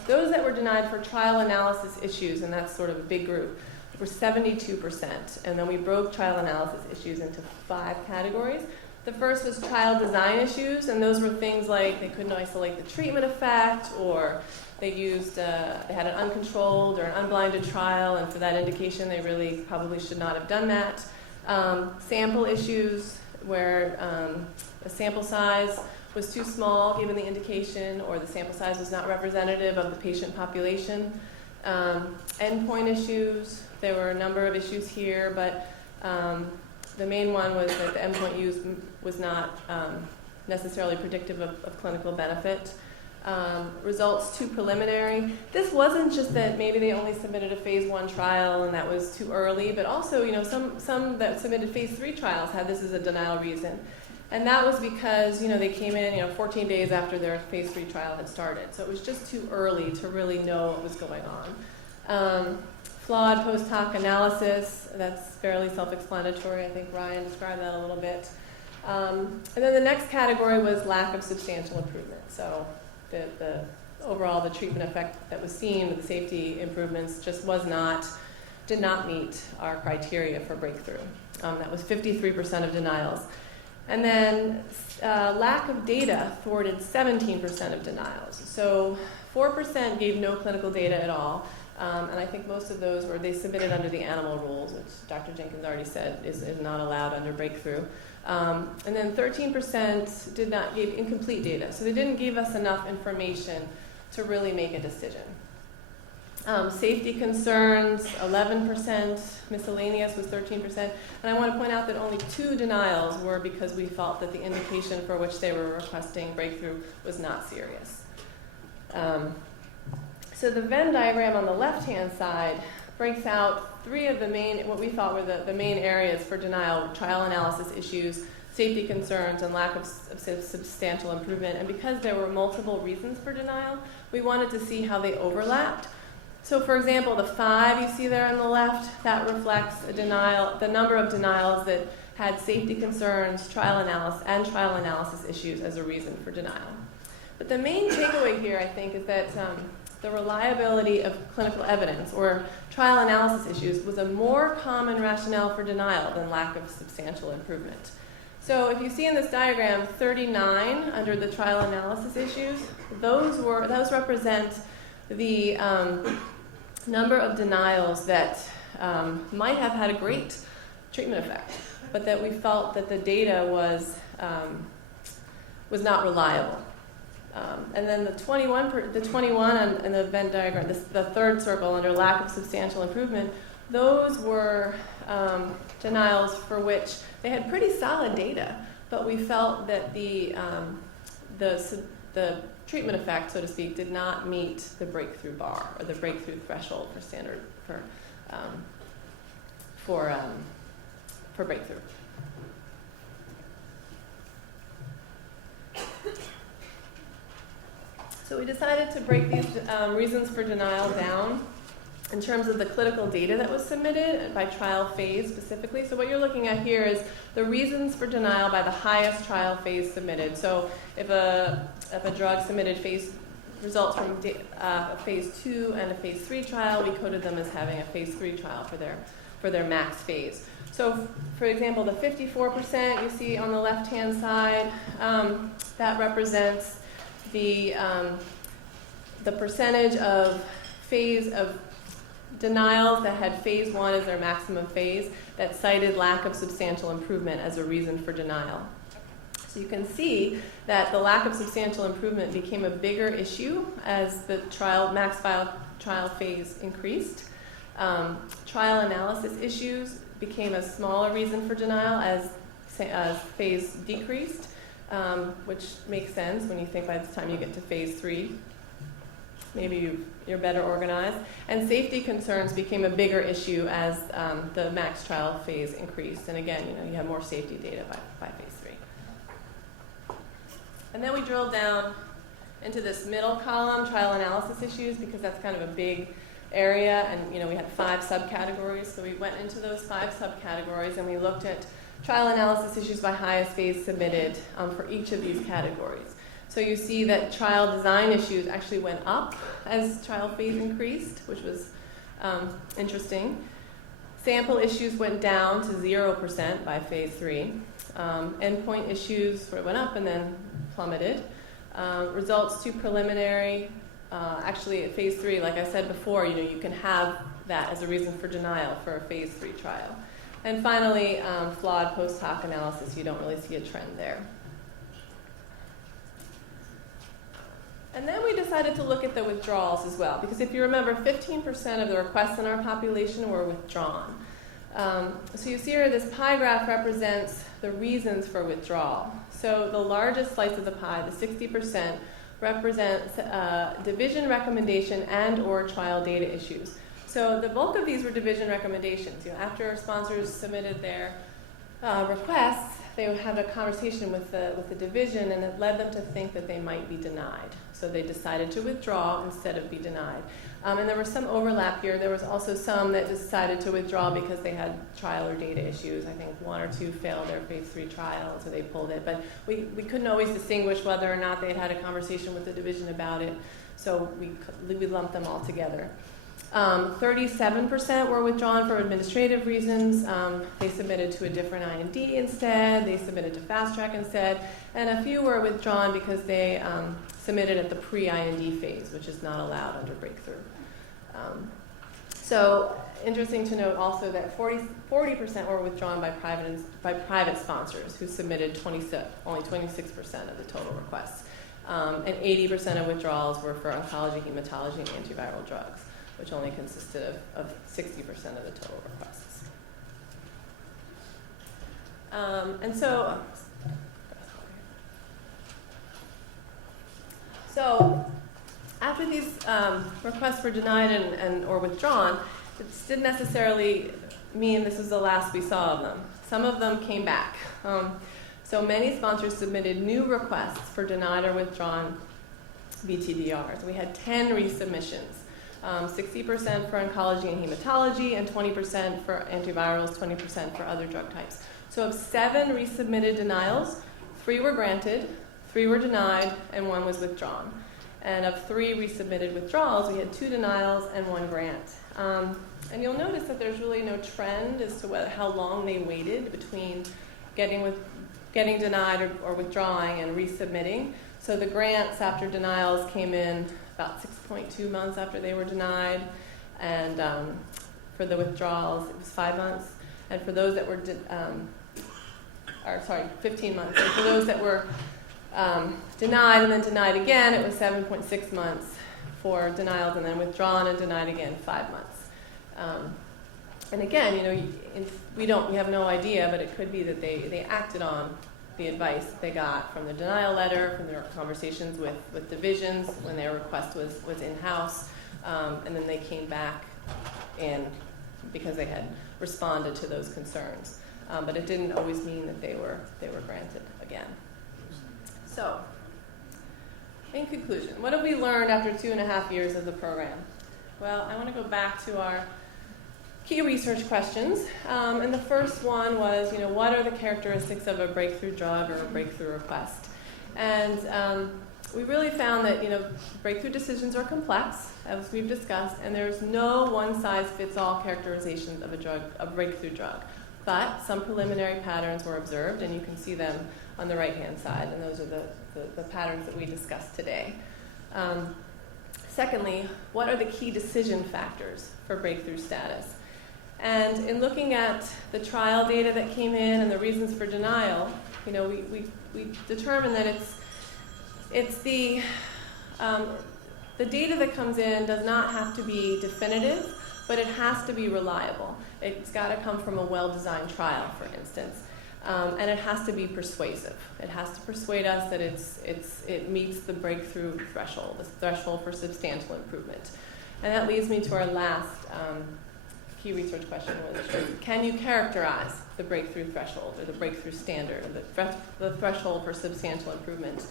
those that were denied for trial analysis issues, and that's sort of a big group, were 72%. And then we broke trial analysis issues into 5 categories. The first was trial design issues, and those were things like they couldn't isolate the treatment effect, or they had an uncontrolled or an unblinded trial, and for that indication they really probably should not have done that. Sample issues, where the sample size was too small given the indication, or the sample size was not representative of the patient population. Endpoint issues, there were a number of issues here, but the main one was that the endpoint used was not necessarily predictive of clinical benefit. Results too preliminary. This wasn't just that maybe they only submitted a phase 1 trial and that was too early, but also, some that submitted phase 3 trials had this as a denial reason. And that was because, they came in, 14 days after their phase 3 trial had started. So it was just too early to really know what was going on. Flawed post hoc analysis, that's fairly self-explanatory. I think Ryan described that a little bit. And then the next category was lack of substantial improvement. So the overall, the treatment effect that was seen with the safety improvements just did not meet our criteria for breakthrough. That was 53% of denials. And then lack of data thwarted 17% of denials. So 4% gave no clinical data at all. And I think most of those they submitted under the animal rules, which Dr. Jenkins already said is not allowed under breakthrough. And then 13% gave incomplete data. So they didn't give us enough information to really make a decision. Safety concerns, 11%, miscellaneous was 13%. And I want to point out that only 2 denials were because we felt that the indication for which they were requesting breakthrough was not serious. So the Venn diagram on the left-hand side breaks out 3 of the main, what we thought were the main areas for denial: trial analysis issues, safety concerns, and lack of substantial improvement. And because there were multiple reasons for denial, we wanted to see how they overlapped. So for example, the 5 you see there on the left, that reflects a denial, the number of denials that had safety concerns, trial analysis issues as a reason for denial. But the main takeaway here, I think, is that the reliability of clinical evidence or trial analysis issues was a more common rationale for denial than lack of substantial improvement. So if you see in this diagram 39 under the trial analysis issues, those represent the number of denials that might have had a great treatment effect, but that we felt that the data was not reliable. And then the 21 in the Venn diagram, the third circle under lack of substantial improvement, those were denials for which they had pretty solid data, but we felt that the treatment effect, so to speak, did not meet the breakthrough bar or the breakthrough threshold for standard for breakthrough. So we decided to break these reasons for denial down in terms of the clinical data that was submitted by trial phase specifically. So what you're looking at here is the reasons for denial by the highest trial phase submitted. So if a drug submitted results from a phase 2 and a phase 3 trial, we coded them as having a phase 3 trial for their max phase. So for example, the 54% you see on the left-hand side, that represents the percentage of denials that had phase 1 as their maximum phase that cited lack of substantial improvement as a reason for denial. So you can see that the lack of substantial improvement became a bigger issue as the trial phase increased. Trial analysis issues became a smaller reason for denial as phase decreased. Which makes sense when you think by the time you get to phase 3, maybe you're better organized. And safety concerns became a bigger issue as the max trial phase increased. And again, you have more safety data by phase 3. And then we drilled down into this middle column, trial analysis issues, because that's kind of a big area. And we had 5 subcategories. So we went into those 5 subcategories and we looked at trial analysis issues by highest phase submitted for each of these categories. So you see that trial design issues actually went up as trial phase increased, which was interesting. Sample issues went down to 0% by phase 3. Endpoint issues sort of went up and then plummeted. Results too preliminary. Actually, at phase 3, like I said before, you can have that as a reason for denial for a phase 3 trial. And finally, flawed post hoc analysis. You don't really see a trend there. And then we decided to look at the withdrawals as well, because if you remember, 15% of the requests in our population were withdrawn. So you see here, this pie graph represents the reasons for withdrawal. So the largest slice of the pie, the 60%, represents division recommendation and or trial data issues. So the bulk of these were division recommendations. After sponsors submitted their requests, they had a conversation with the division, and it led them to think that they might be denied. So they decided to withdraw instead of be denied. And there was some overlap here. There was also some that decided to withdraw because they had trial or data issues. I think 1 or 2 failed their phase 3 trial, so they pulled it. But we couldn't always distinguish whether or not they had had a conversation with the division about it, so we lumped them all together. 37% were withdrawn for administrative reasons. They submitted to a different IND instead. They submitted to fast track instead. And a few were withdrawn because they submitted at the pre-IND phase, which is not allowed under breakthrough. So interesting to note also that 40% were withdrawn by private sponsors who submitted only 26% of the total requests. And 80% of withdrawals were for oncology, hematology, and antiviral drugs, which only consisted of 60% of the total requests. And so after these requests were denied or withdrawn, it didn't necessarily mean this was the last we saw of them. Some of them came back. So many sponsors submitted new requests for denied or withdrawn BTDRs. We had 10 resubmissions, 60% for oncology and hematology, and 20% for antivirals, 20% for other drug types. So of 7 resubmitted denials, 3 were granted, 3 were denied, and 1 was withdrawn. And of 3 resubmitted withdrawals, we had 2 denials and 1 grant. And you'll notice that there's really no trend as to how long they waited between getting denied or withdrawing and resubmitting. So the grants after denials came in about 6.2 months after they were denied, and for the withdrawals it was 5 months, and for those that were 15 months. And for those that were denied and then denied again, it was 7.6 months for denials, and then withdrawn and denied again 5 months. And again, we have no idea, but it could be that they acted on the advice that they got from the denial letter, from their conversations with divisions when their request was in-house, and then they came back in because they had responded to those concerns. But it didn't always mean that they were granted again. So, in conclusion, what have we learned after 2.5 years of the program? Well, I want to go back to our key research questions. And the first one was, what are the characteristics of a breakthrough drug or a breakthrough request? And we really found that, breakthrough decisions are complex, as we've discussed, and there's no one-size-fits-all characterizations of a breakthrough drug. But some preliminary patterns were observed, and you can see them on the right-hand side, and those are the patterns that we discussed today. Secondly, what are the key decision factors for breakthrough status? And in looking at the trial data that came in and the reasons for denial, we determined that it's the data that comes in does not have to be definitive, but it has to be reliable. It's got to come from a well-designed trial, for instance. And it has to be persuasive. It has to persuade us that it meets the breakthrough threshold, the threshold for substantial improvement. And that leads me to our last key research question, which is, can you characterize the breakthrough threshold or the breakthrough standard, or the threshold for substantial improvement?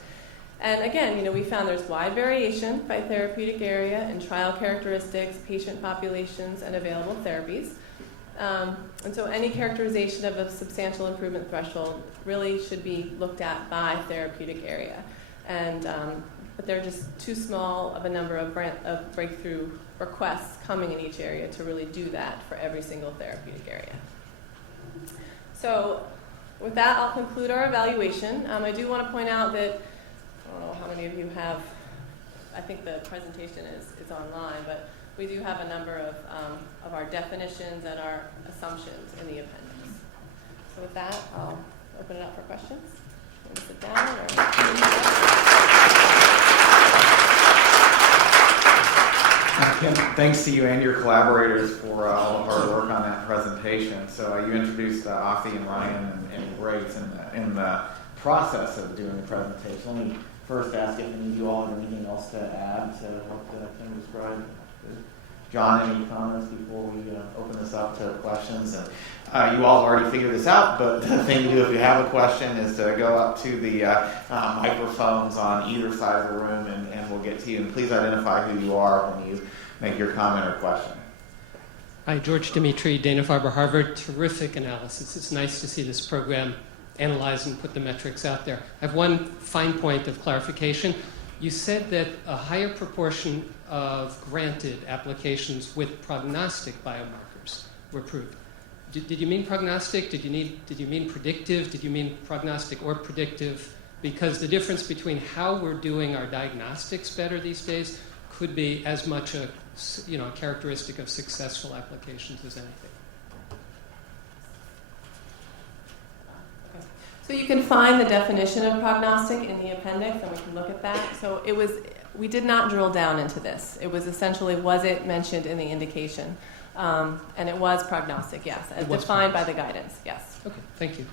And again, we found there's wide variation by therapeutic area and trial characteristics, patient populations, and available therapies. And so any characterization of a substantial improvement threshold really should be looked at by therapeutic area. And but they're just too small of a number of breakthrough requests coming in each area to really do that for every single therapeutic area. So with that, I'll conclude our evaluation. I do want to point out that, I don't know how many of you have, I think the presentation is online, but we do have a number of our definitions and our assumptions in the appendix. So with that, I'll open it up for questions. You want to sit down? Thanks to you and your collaborators for all the hard work on that presentation. So you introduced Afi and Ryan and Grace in the process of doing the presentation. Let me first ask if any of you all have anything else to add to what Kim described. John, any comments before we open this up to questions? And you all have already figured this out, but the thing to do if you have a question is to go up to the microphones on either side of the room, and we'll get to you. And please identify who you are when you make your comment or question. Hi, George Dimitri, Dana-Farber, Harvard. Terrific analysis. It's nice to see this program analyze and put the metrics out there. I have one fine point of clarification. You said that a higher proportion of granted applications with prognostic biomarkers were approved. Did you mean prognostic? Did you mean predictive? Did you mean prognostic or predictive? Because the difference between how we're doing our diagnostics better these days could be as much a characteristic of successful applications as anything. So you can find the definition of prognostic in the appendix, and we can look at that. So we did not drill down into this. It was essentially, was it mentioned in the indication? And it was prognostic, yes, as defined by the guidance, yes. Okay, thank you.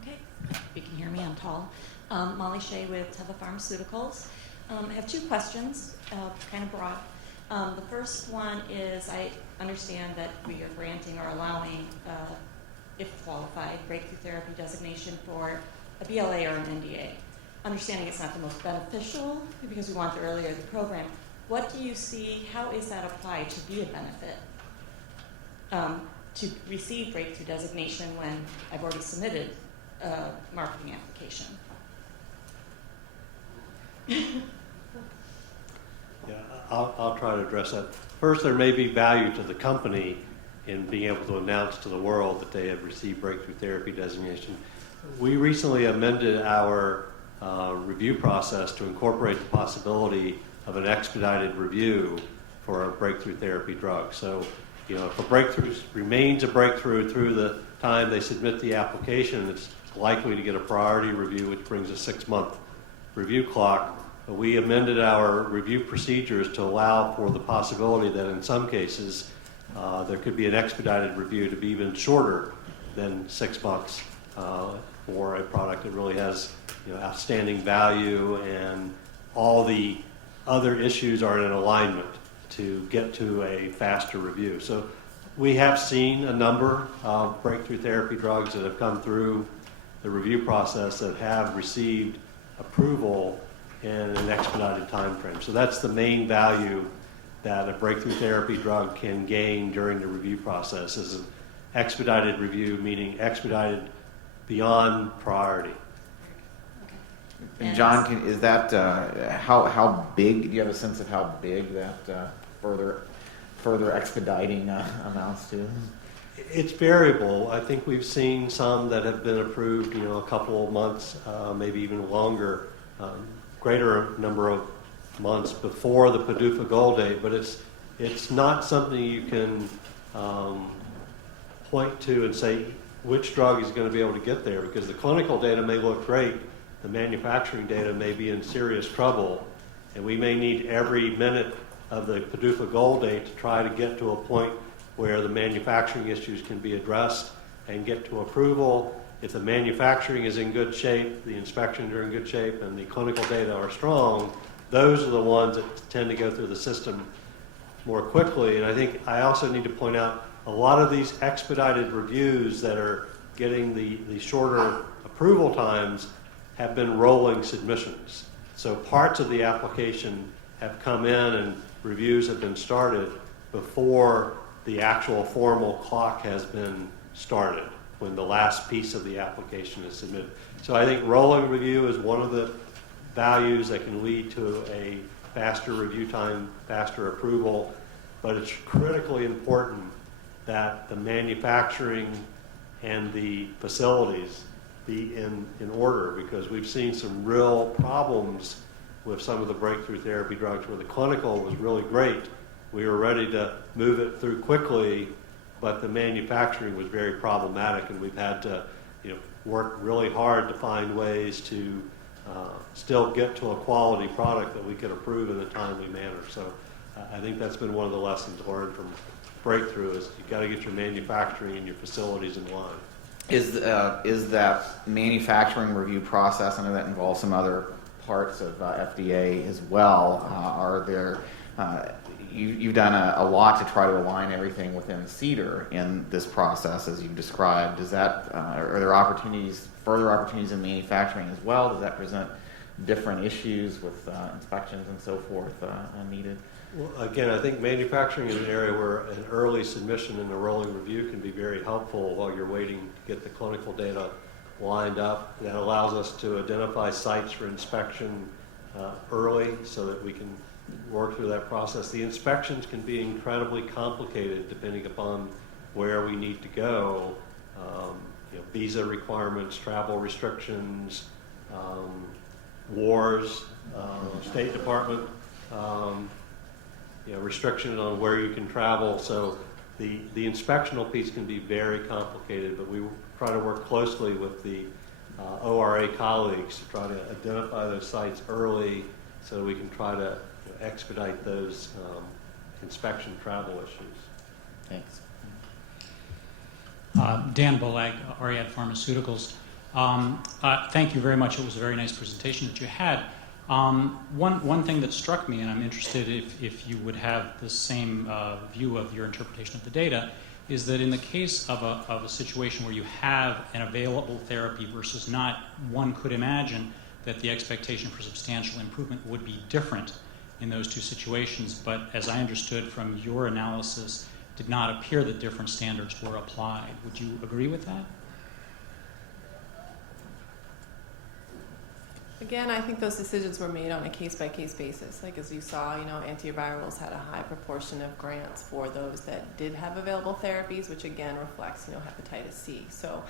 Okay, if you can hear me, I'm tall. Molly Shea with Teva Pharmaceuticals. I have two questions, kind of broad. The first one is, I understand that we are granting or allowing, if qualified, breakthrough therapy designation for a BLA or an NDA. Understanding it's not the most beneficial because we want the earlier the program. What do you see, how is that applied to be a benefit to receive breakthrough designation when I've already submitted a marketing application? Yeah, I'll try to address that. First, there may be value to the company in being able to announce to the world that they have received breakthrough therapy designation. We recently amended our review process to incorporate the possibility of an expedited review for a breakthrough therapy drug. So, if a breakthrough remains a breakthrough through the time they submit the application, it's likely to get a priority review, which brings a 6-month review clock. But we amended our review procedures to allow for the possibility that in some cases there could be an expedited review to be even shorter than 6 months for a product that really has outstanding value and all the other issues are in alignment to get to a faster review. So we have seen a number of breakthrough therapy drugs that have come through the review process that have received approval in an expedited time frame. So that's the main value that a breakthrough therapy drug can gain during the review process is an expedited review, meaning expedited beyond priority. And John, is that how big? Do you have a sense of how big that further expediting amounts to? It's variable. I think we've seen some that have been approved, a couple of months, maybe even longer, greater number of months before the PDUFA goal date. But it's not something you can point to and say which drug is going to be able to get there, because the clinical data may look great. The manufacturing data may be in serious trouble, and we may need every minute of the PDUFA goal date to try to get to a point where the manufacturing issues can be addressed and get to approval. If the manufacturing is in good shape, the inspections are in good shape, and the clinical data are strong, those are the ones that tend to go through the system more quickly. And I think I also need to point out a lot of these expedited reviews that are getting the shorter approval times have been rolling submissions. So parts of the application have come in and reviews have been started before the actual formal clock has been started, when the last piece of the application is submitted. So I think rolling review is one of the values that can lead to a faster review time, faster approval, but it's critically important that the manufacturing and the facilities be in order, because we've seen some real problems with some of the breakthrough therapy drugs where the clinical was really great. We were ready to move it through quickly, but the manufacturing was very problematic, and we've had to work really hard to find ways to still get to a quality product that we could approve in a timely manner. So I think that's been one of the lessons learned from breakthrough is you've got to get your manufacturing and your facilities in line. Is that manufacturing review process? I know that involves some other parts of FDA as well. Are there? You've done a lot to try to align everything within CEDAR in this process, as you've described. Are there further opportunities in manufacturing as well? Does that present different issues with inspections and so forth needed? Well, again, I think manufacturing is an area where an early submission and a rolling review can be very helpful while you're waiting to get the clinical data lined up. That allows us to identify sites for inspection early so that we can work through that process. The inspections can be incredibly complicated depending upon where we need to go. Visa requirements, travel restrictions, wars, State Department, restrictions on where you can travel. So the inspectional piece can be very complicated, but we try to work closely with the ORA colleagues to try to identify those sites early so that we can try to expedite those inspection travel issues. Thanks. Dan Bolag, Ariad Pharmaceuticals. Thank you very much. It was a very nice presentation that you had. One thing that struck me, and I'm interested if you would have the same view of your interpretation of the data, is that in the case of a situation where you have an available therapy versus not, one could imagine that the expectation for substantial improvement would be different in those two situations. But as I understood from your analysis, did not appear that different standards were applied. Would you agree with that? Again, I think those decisions were made on a case-by-case basis. Like as you saw, antivirals had a high proportion of grants for those that did have available therapies, which again reflects, hepatitis C. So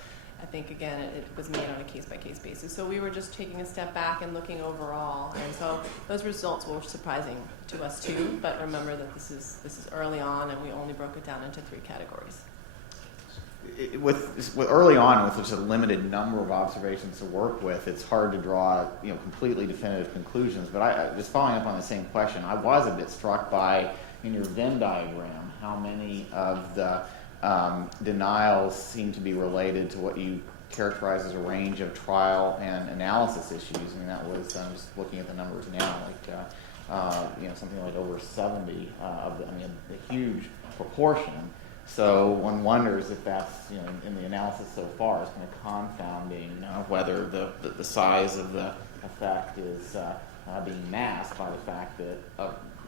I think, again, it was made on a case-by-case basis. So we were just taking a step back and looking overall. And so those results were surprising to us too. But remember that this is early on, and we only broke it down into 3 categories. With early on, with such a limited number of observations to work with, it's hard to draw completely definitive conclusions. But I just following up on the same question, I was a bit struck by in your Venn diagram how many of the denials seem to be related to what you characterize as a range of trial and analysis issues. I mean, that was, I'm just looking at the numbers now, something like over 70 of them, a huge proportion. So one wonders if that's, in the analysis so far, is kind of confounding whether the size of the effect is being masked by the fact that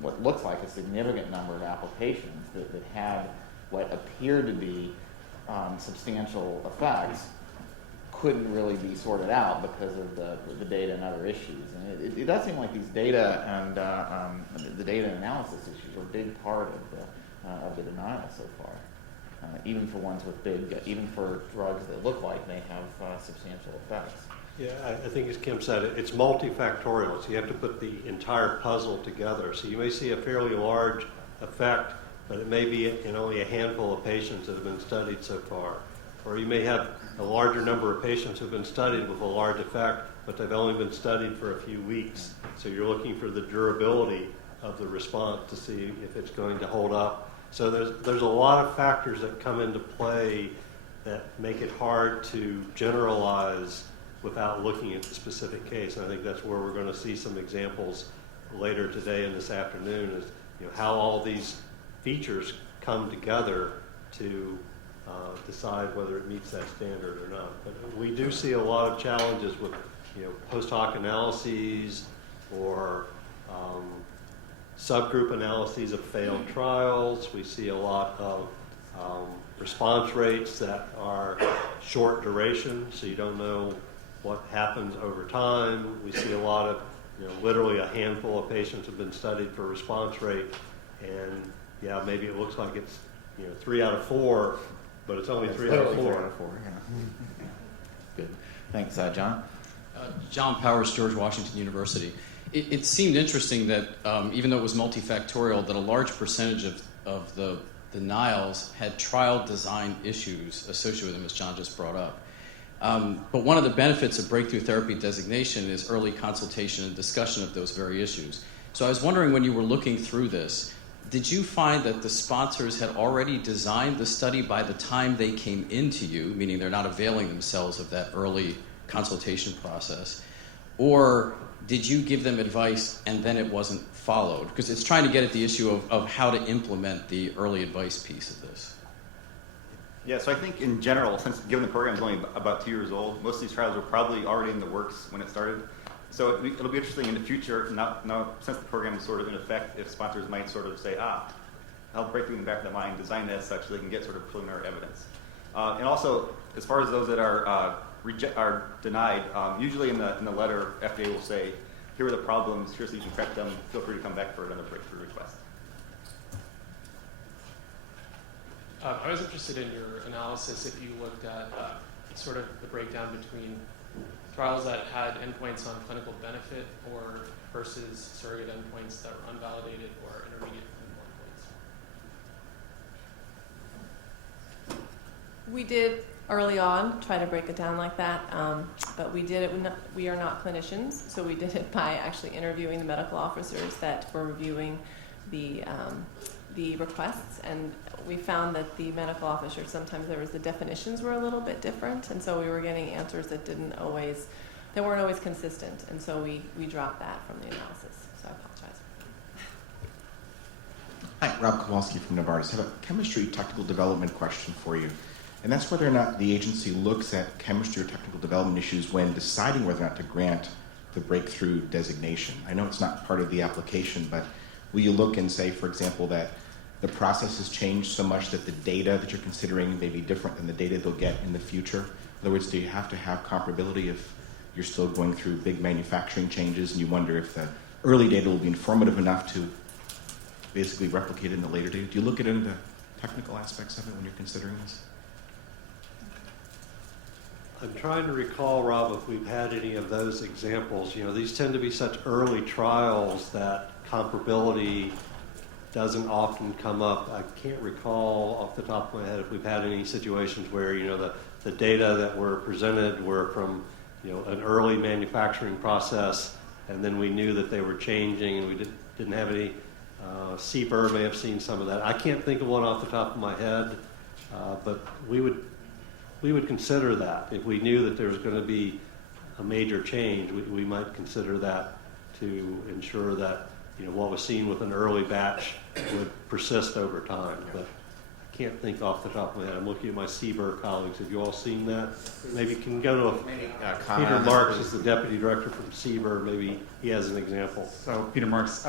what looks like a significant number of applications that had what appeared to be substantial effects couldn't really be sorted out because of the data and other issues. And it does seem like these data and the data and analysis issues are a big part of the denial so far. Even for ones with even for drugs that look like they have substantial effects. Yeah, I think as Kim said, it's multifactorial, so you have to put the entire puzzle together. So you may see a fairly large effect, but it may be in only a handful of patients that have been studied so far. Or you may have a larger number of patients who have been studied with a large effect, but they've only been studied for a few weeks. So you're looking for the durability of the response to see if it's going to hold up. So there's a lot of factors that come into play that make it hard to generalize without looking at the specific case. And I think that's where we're going to see some examples later today and this afternoon is how all these features come together to decide whether it meets that standard or not. But we do see a lot of challenges with post hoc analyses or subgroup analyses of failed trials. We see a lot of response rates that are short duration, so you don't know what happens over time. We see a lot of, literally a handful of patients have been studied for response rate, and maybe it looks like it's 3 out of 4, but it's only 3 out of 4. 3 out of 4. Yeah. Good. Thanks, John. John Powers, George Washington University. It seemed interesting that even though it was multifactorial, that a large percentage of the denials had trial design issues associated with them, as John just brought up. But one of the benefits of breakthrough therapy designation is early consultation and discussion of those very issues. So I was wondering, when you were looking through this, did you find that the sponsors had already designed the study by the time they came into you, meaning they're not availing themselves of that early consultation process? Or did you give them advice and then it wasn't followed? Because it's trying to get at the issue of how to implement the early advice piece of this. Yeah, so I think in general, since given the program is only about 2 years old, most of these trials were probably already in the works when it started. So it'll be interesting in the future, now since the program is sort of in effect, if sponsors might sort of say, I'll break through in the back of the mind, design it as such so they can get sort of preliminary evidence. And also, as far as those that are are denied, usually in the letter, FDA will say, here are the problems, here's how you can correct them, feel free to come back for another breakthrough request. I was interested in your analysis if you looked at sort of the breakdown between trials that had endpoints on clinical benefit or versus surrogate endpoints that were unvalidated or intermediate clinical endpoints. We did early on try to break it down like that, but we did it. We are not clinicians, so we did it by actually interviewing the medical officers that were reviewing the requests, and we found that the medical officers, sometimes the definitions were a little bit different, and so we were getting answers that weren't always consistent, and so we dropped that from the analysis. So I apologize. Hi, Rob Kowalski from Novartis. I have a chemistry technical development question for you. And that's whether or not the agency looks at chemistry or technical development issues when deciding whether or not to grant the breakthrough designation. I know it's not part of the application, but will you look and say, for example, that the process has changed so much that the data that you're considering may be different than the data they'll get in the future? In other words, do you have to have comparability if you're still going through big manufacturing changes and you wonder if the early data will be informative enough to basically replicate it in the later data? Do you look at any of the technical aspects of it when you're considering this? I'm trying to recall, Rob, if we've had any of those examples. You know, these tend to be such early trials that comparability doesn't often come up. I can't recall off the top of my head if we've had any situations where, you know, the data that were presented were from, you know, an early manufacturing process, and then we knew that they were changing, and we didn't have any. CBER may have seen some of that. I can't think of one off the top of my head, but we would consider that. If we knew that there was going to be a major change, we might consider that to ensure that, you know, what was seen with an early batch would persist over time. But I can't think off the top of my head. I'm looking at my CBER colleagues. Have you all seen that? Maybe can go to Peter Marks is the deputy director from CBER. Maybe he has an example. So Peter Marks.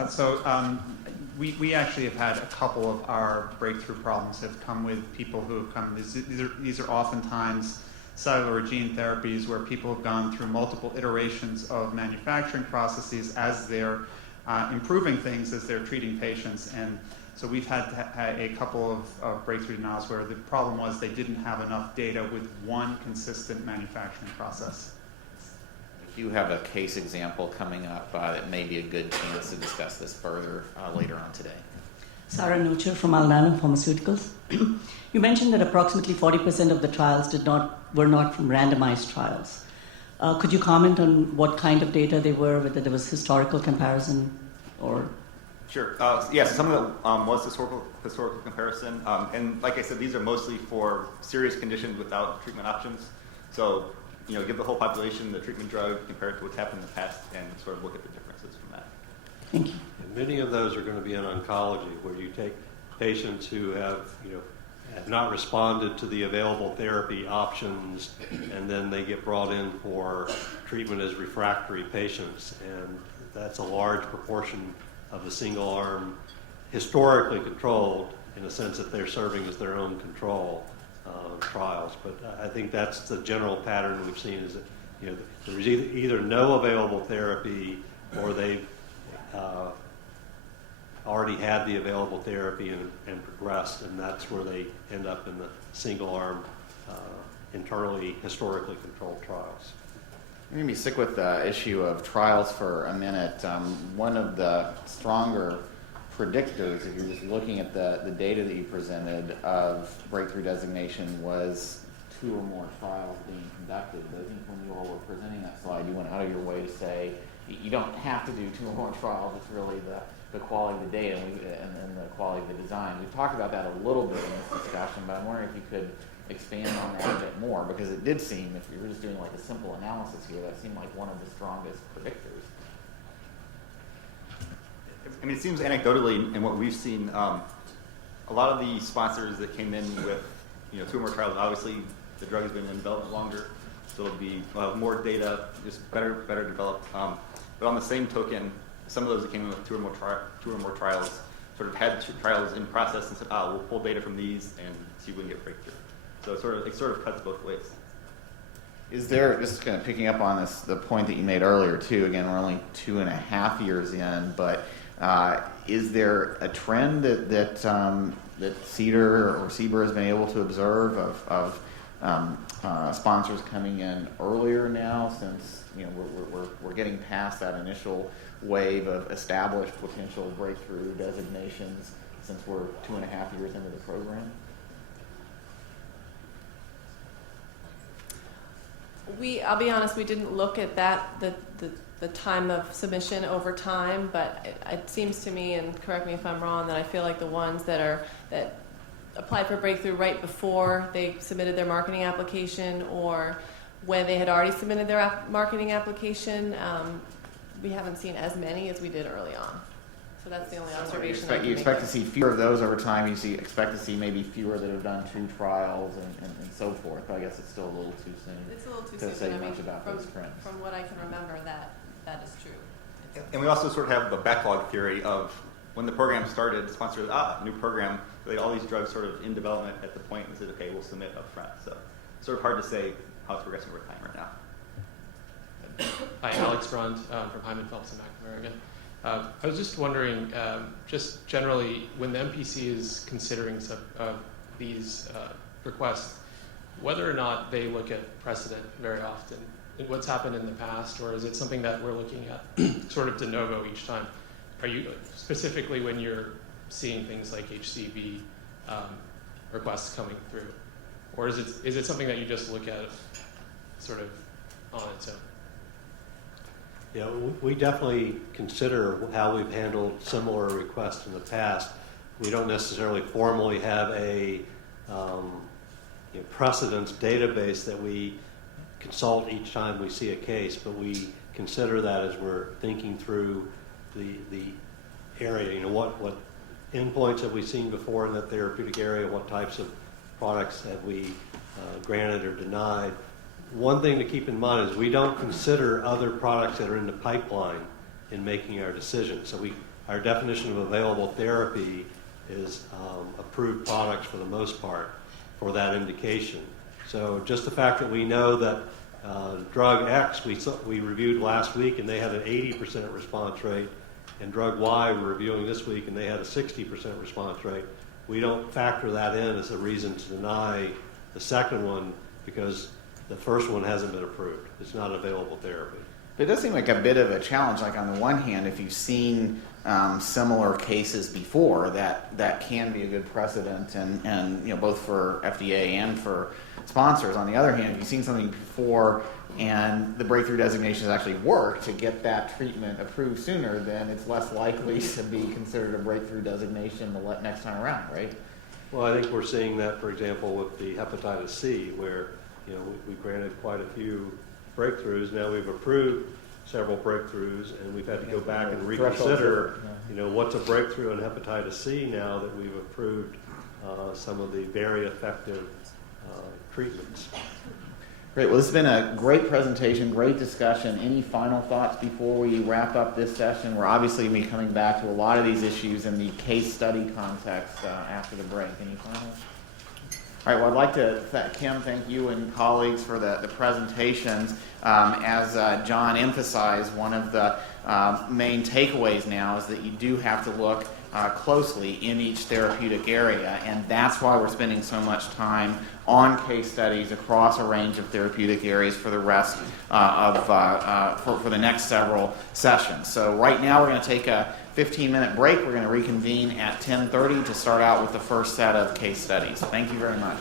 We actually have had a couple of our breakthrough problems have come with people who have come. These are oftentimes cellular gene therapies where people have gone through multiple iterations of manufacturing processes as they're improving things as they're treating patients. And so we've had a couple of breakthrough denials where the problem was they didn't have enough data with one consistent manufacturing process. If you have a case example coming up, that may be a good chance to discuss this further later on today. Sarah Nocher from Alnylam Pharmaceuticals. You mentioned that approximately 40% of the trials were not from randomized trials. Could you comment on what kind of data they were, whether there was historical comparison or? Sure. Yes, some of it was historical comparison. And like I said, these are mostly for serious conditions without treatment options. So, you know, give the whole population the treatment drug, compare it to what's happened in the past, and sort of look at the differences from that. Thank you. And many of those are going to be in oncology, where you take patients who have not responded to the available therapy options, and then they get brought in for treatment as refractory patients. And that's a large proportion of the single-arm, historically controlled, in the sense that they're serving as their own control trials. But I think that's the general pattern we've seen, is that, you know, there's either no available therapy, or they've already had the available therapy and progressed, and that's where they end up in the single-arm, internally, historically controlled trials. Let me stick with the issue of trials for a minute. One of the stronger predictors, if you're just looking at the data that you presented of breakthrough designation, was 2 or more trials being conducted. But I think when you all were presenting that slide, you went out of your way to say you don't have to do 2 or more trials. It's really the quality of the data and the quality of the design. We've talked about that a little bit in this discussion, but I'm wondering if you could expand on that a bit more, because it did seem, if you were just doing like a simple analysis here, that seemed like one of the strongest predictors. I mean, it seems anecdotally, in what we've seen, a lot of the sponsors that came in with 2 or more trials, obviously the drug has been in development longer, so it'll be more data, just better developed. But on the same token, some of those that came in with 2 or more trials sort of had trials in process and said, we'll pull data from these and see if we can get breakthrough. So it sort of cuts both ways. Is there, just kind of picking up on this, the point that you made earlier too, again, we're only 2.5 years in, but is there a trend that CEDAR or CBER has been able to observe of sponsors coming in earlier now, since we're getting past that initial wave of established potential breakthrough designations, since we're 2.5 years into the program? I'll be honest, we didn't look at that, the time of submission over time, but it seems to me, and correct me if I'm wrong, that I feel like the ones that applied for breakthrough right before they submitted their marketing application, or when they had already submitted their marketing application, we haven't seen as many as we did early on. So that's the only observation I can You make. expect to see fewer of those over time. You expect to see maybe fewer that have done 2 trials and so forth. I guess it's still a little too soon. It's a little too to soon, say but I mean, much about those trends. from what I can remember, that is true. And we also sort of have the backlog theory of when the program started, the sponsor said, new program, they had all these drugs sort of in development at the point and said, okay, we'll submit up front. So it's sort of hard to say how it's progressing over time right now. Hi, Alex Brund from Hyman Phelps and McNamara again. I was just wondering, just generally, when the MPC is considering these requests, whether or not they look at precedent very often, what's happened in the past, or is it something that we're looking at sort of de novo each time? Are you, specifically when you're seeing things like HCV requests coming through, or is it something that you just look at sort of on its own? Yeah, we definitely consider how we've handled similar requests in the past. We don't necessarily formally have a precedence database that we consult each time we see a case, but we consider that as we're thinking through the area. What endpoints have we seen before in that therapeutic area? What types of products have we granted or denied? One thing to keep in mind is we don't consider other products that are in the pipeline in making our decisions. So our definition of available therapy is approved products for the most part for that indication. So just the fact that we know that drug X we reviewed last week and they had an 80% response rate, and drug Y we're reviewing this week and they had a 60% response rate, we don't factor that in as a reason to deny the second one because the first one hasn't been approved. It's not available therapy. But it does seem like a bit of a challenge. Like on the one hand, if you've seen similar cases before, that can be a good precedent, and both for FDA and for sponsors. On the other hand, if you've seen something before and the breakthrough designation has actually worked to get that treatment approved sooner, then it's less likely to be considered a breakthrough designation the next time around, right? Well, I think we're seeing that, for example, with the hepatitis C, where we granted quite a few breakthroughs. Now we've approved several breakthroughs, and we've had to go back and reconsider, what's a breakthrough in hepatitis C now that we've approved some of the very effective treatments. Great. Well, this has been a great presentation, great discussion. Any final thoughts before we wrap up this session? We're obviously going to be coming back to a lot of these issues in the case study context after the break. Any finals? All right, well, I'd like to, Kim, thank you and colleagues for the presentations. As John emphasized, one of the main takeaways now is that you do have to look closely in each therapeutic area, and that's why we're spending so much time on case studies across a range of therapeutic areas for the rest for the next several sessions. So right now we're going to take a 15-minute break. We're going to reconvene at 10:30 to start out with the first set of case studies. Thank you very much.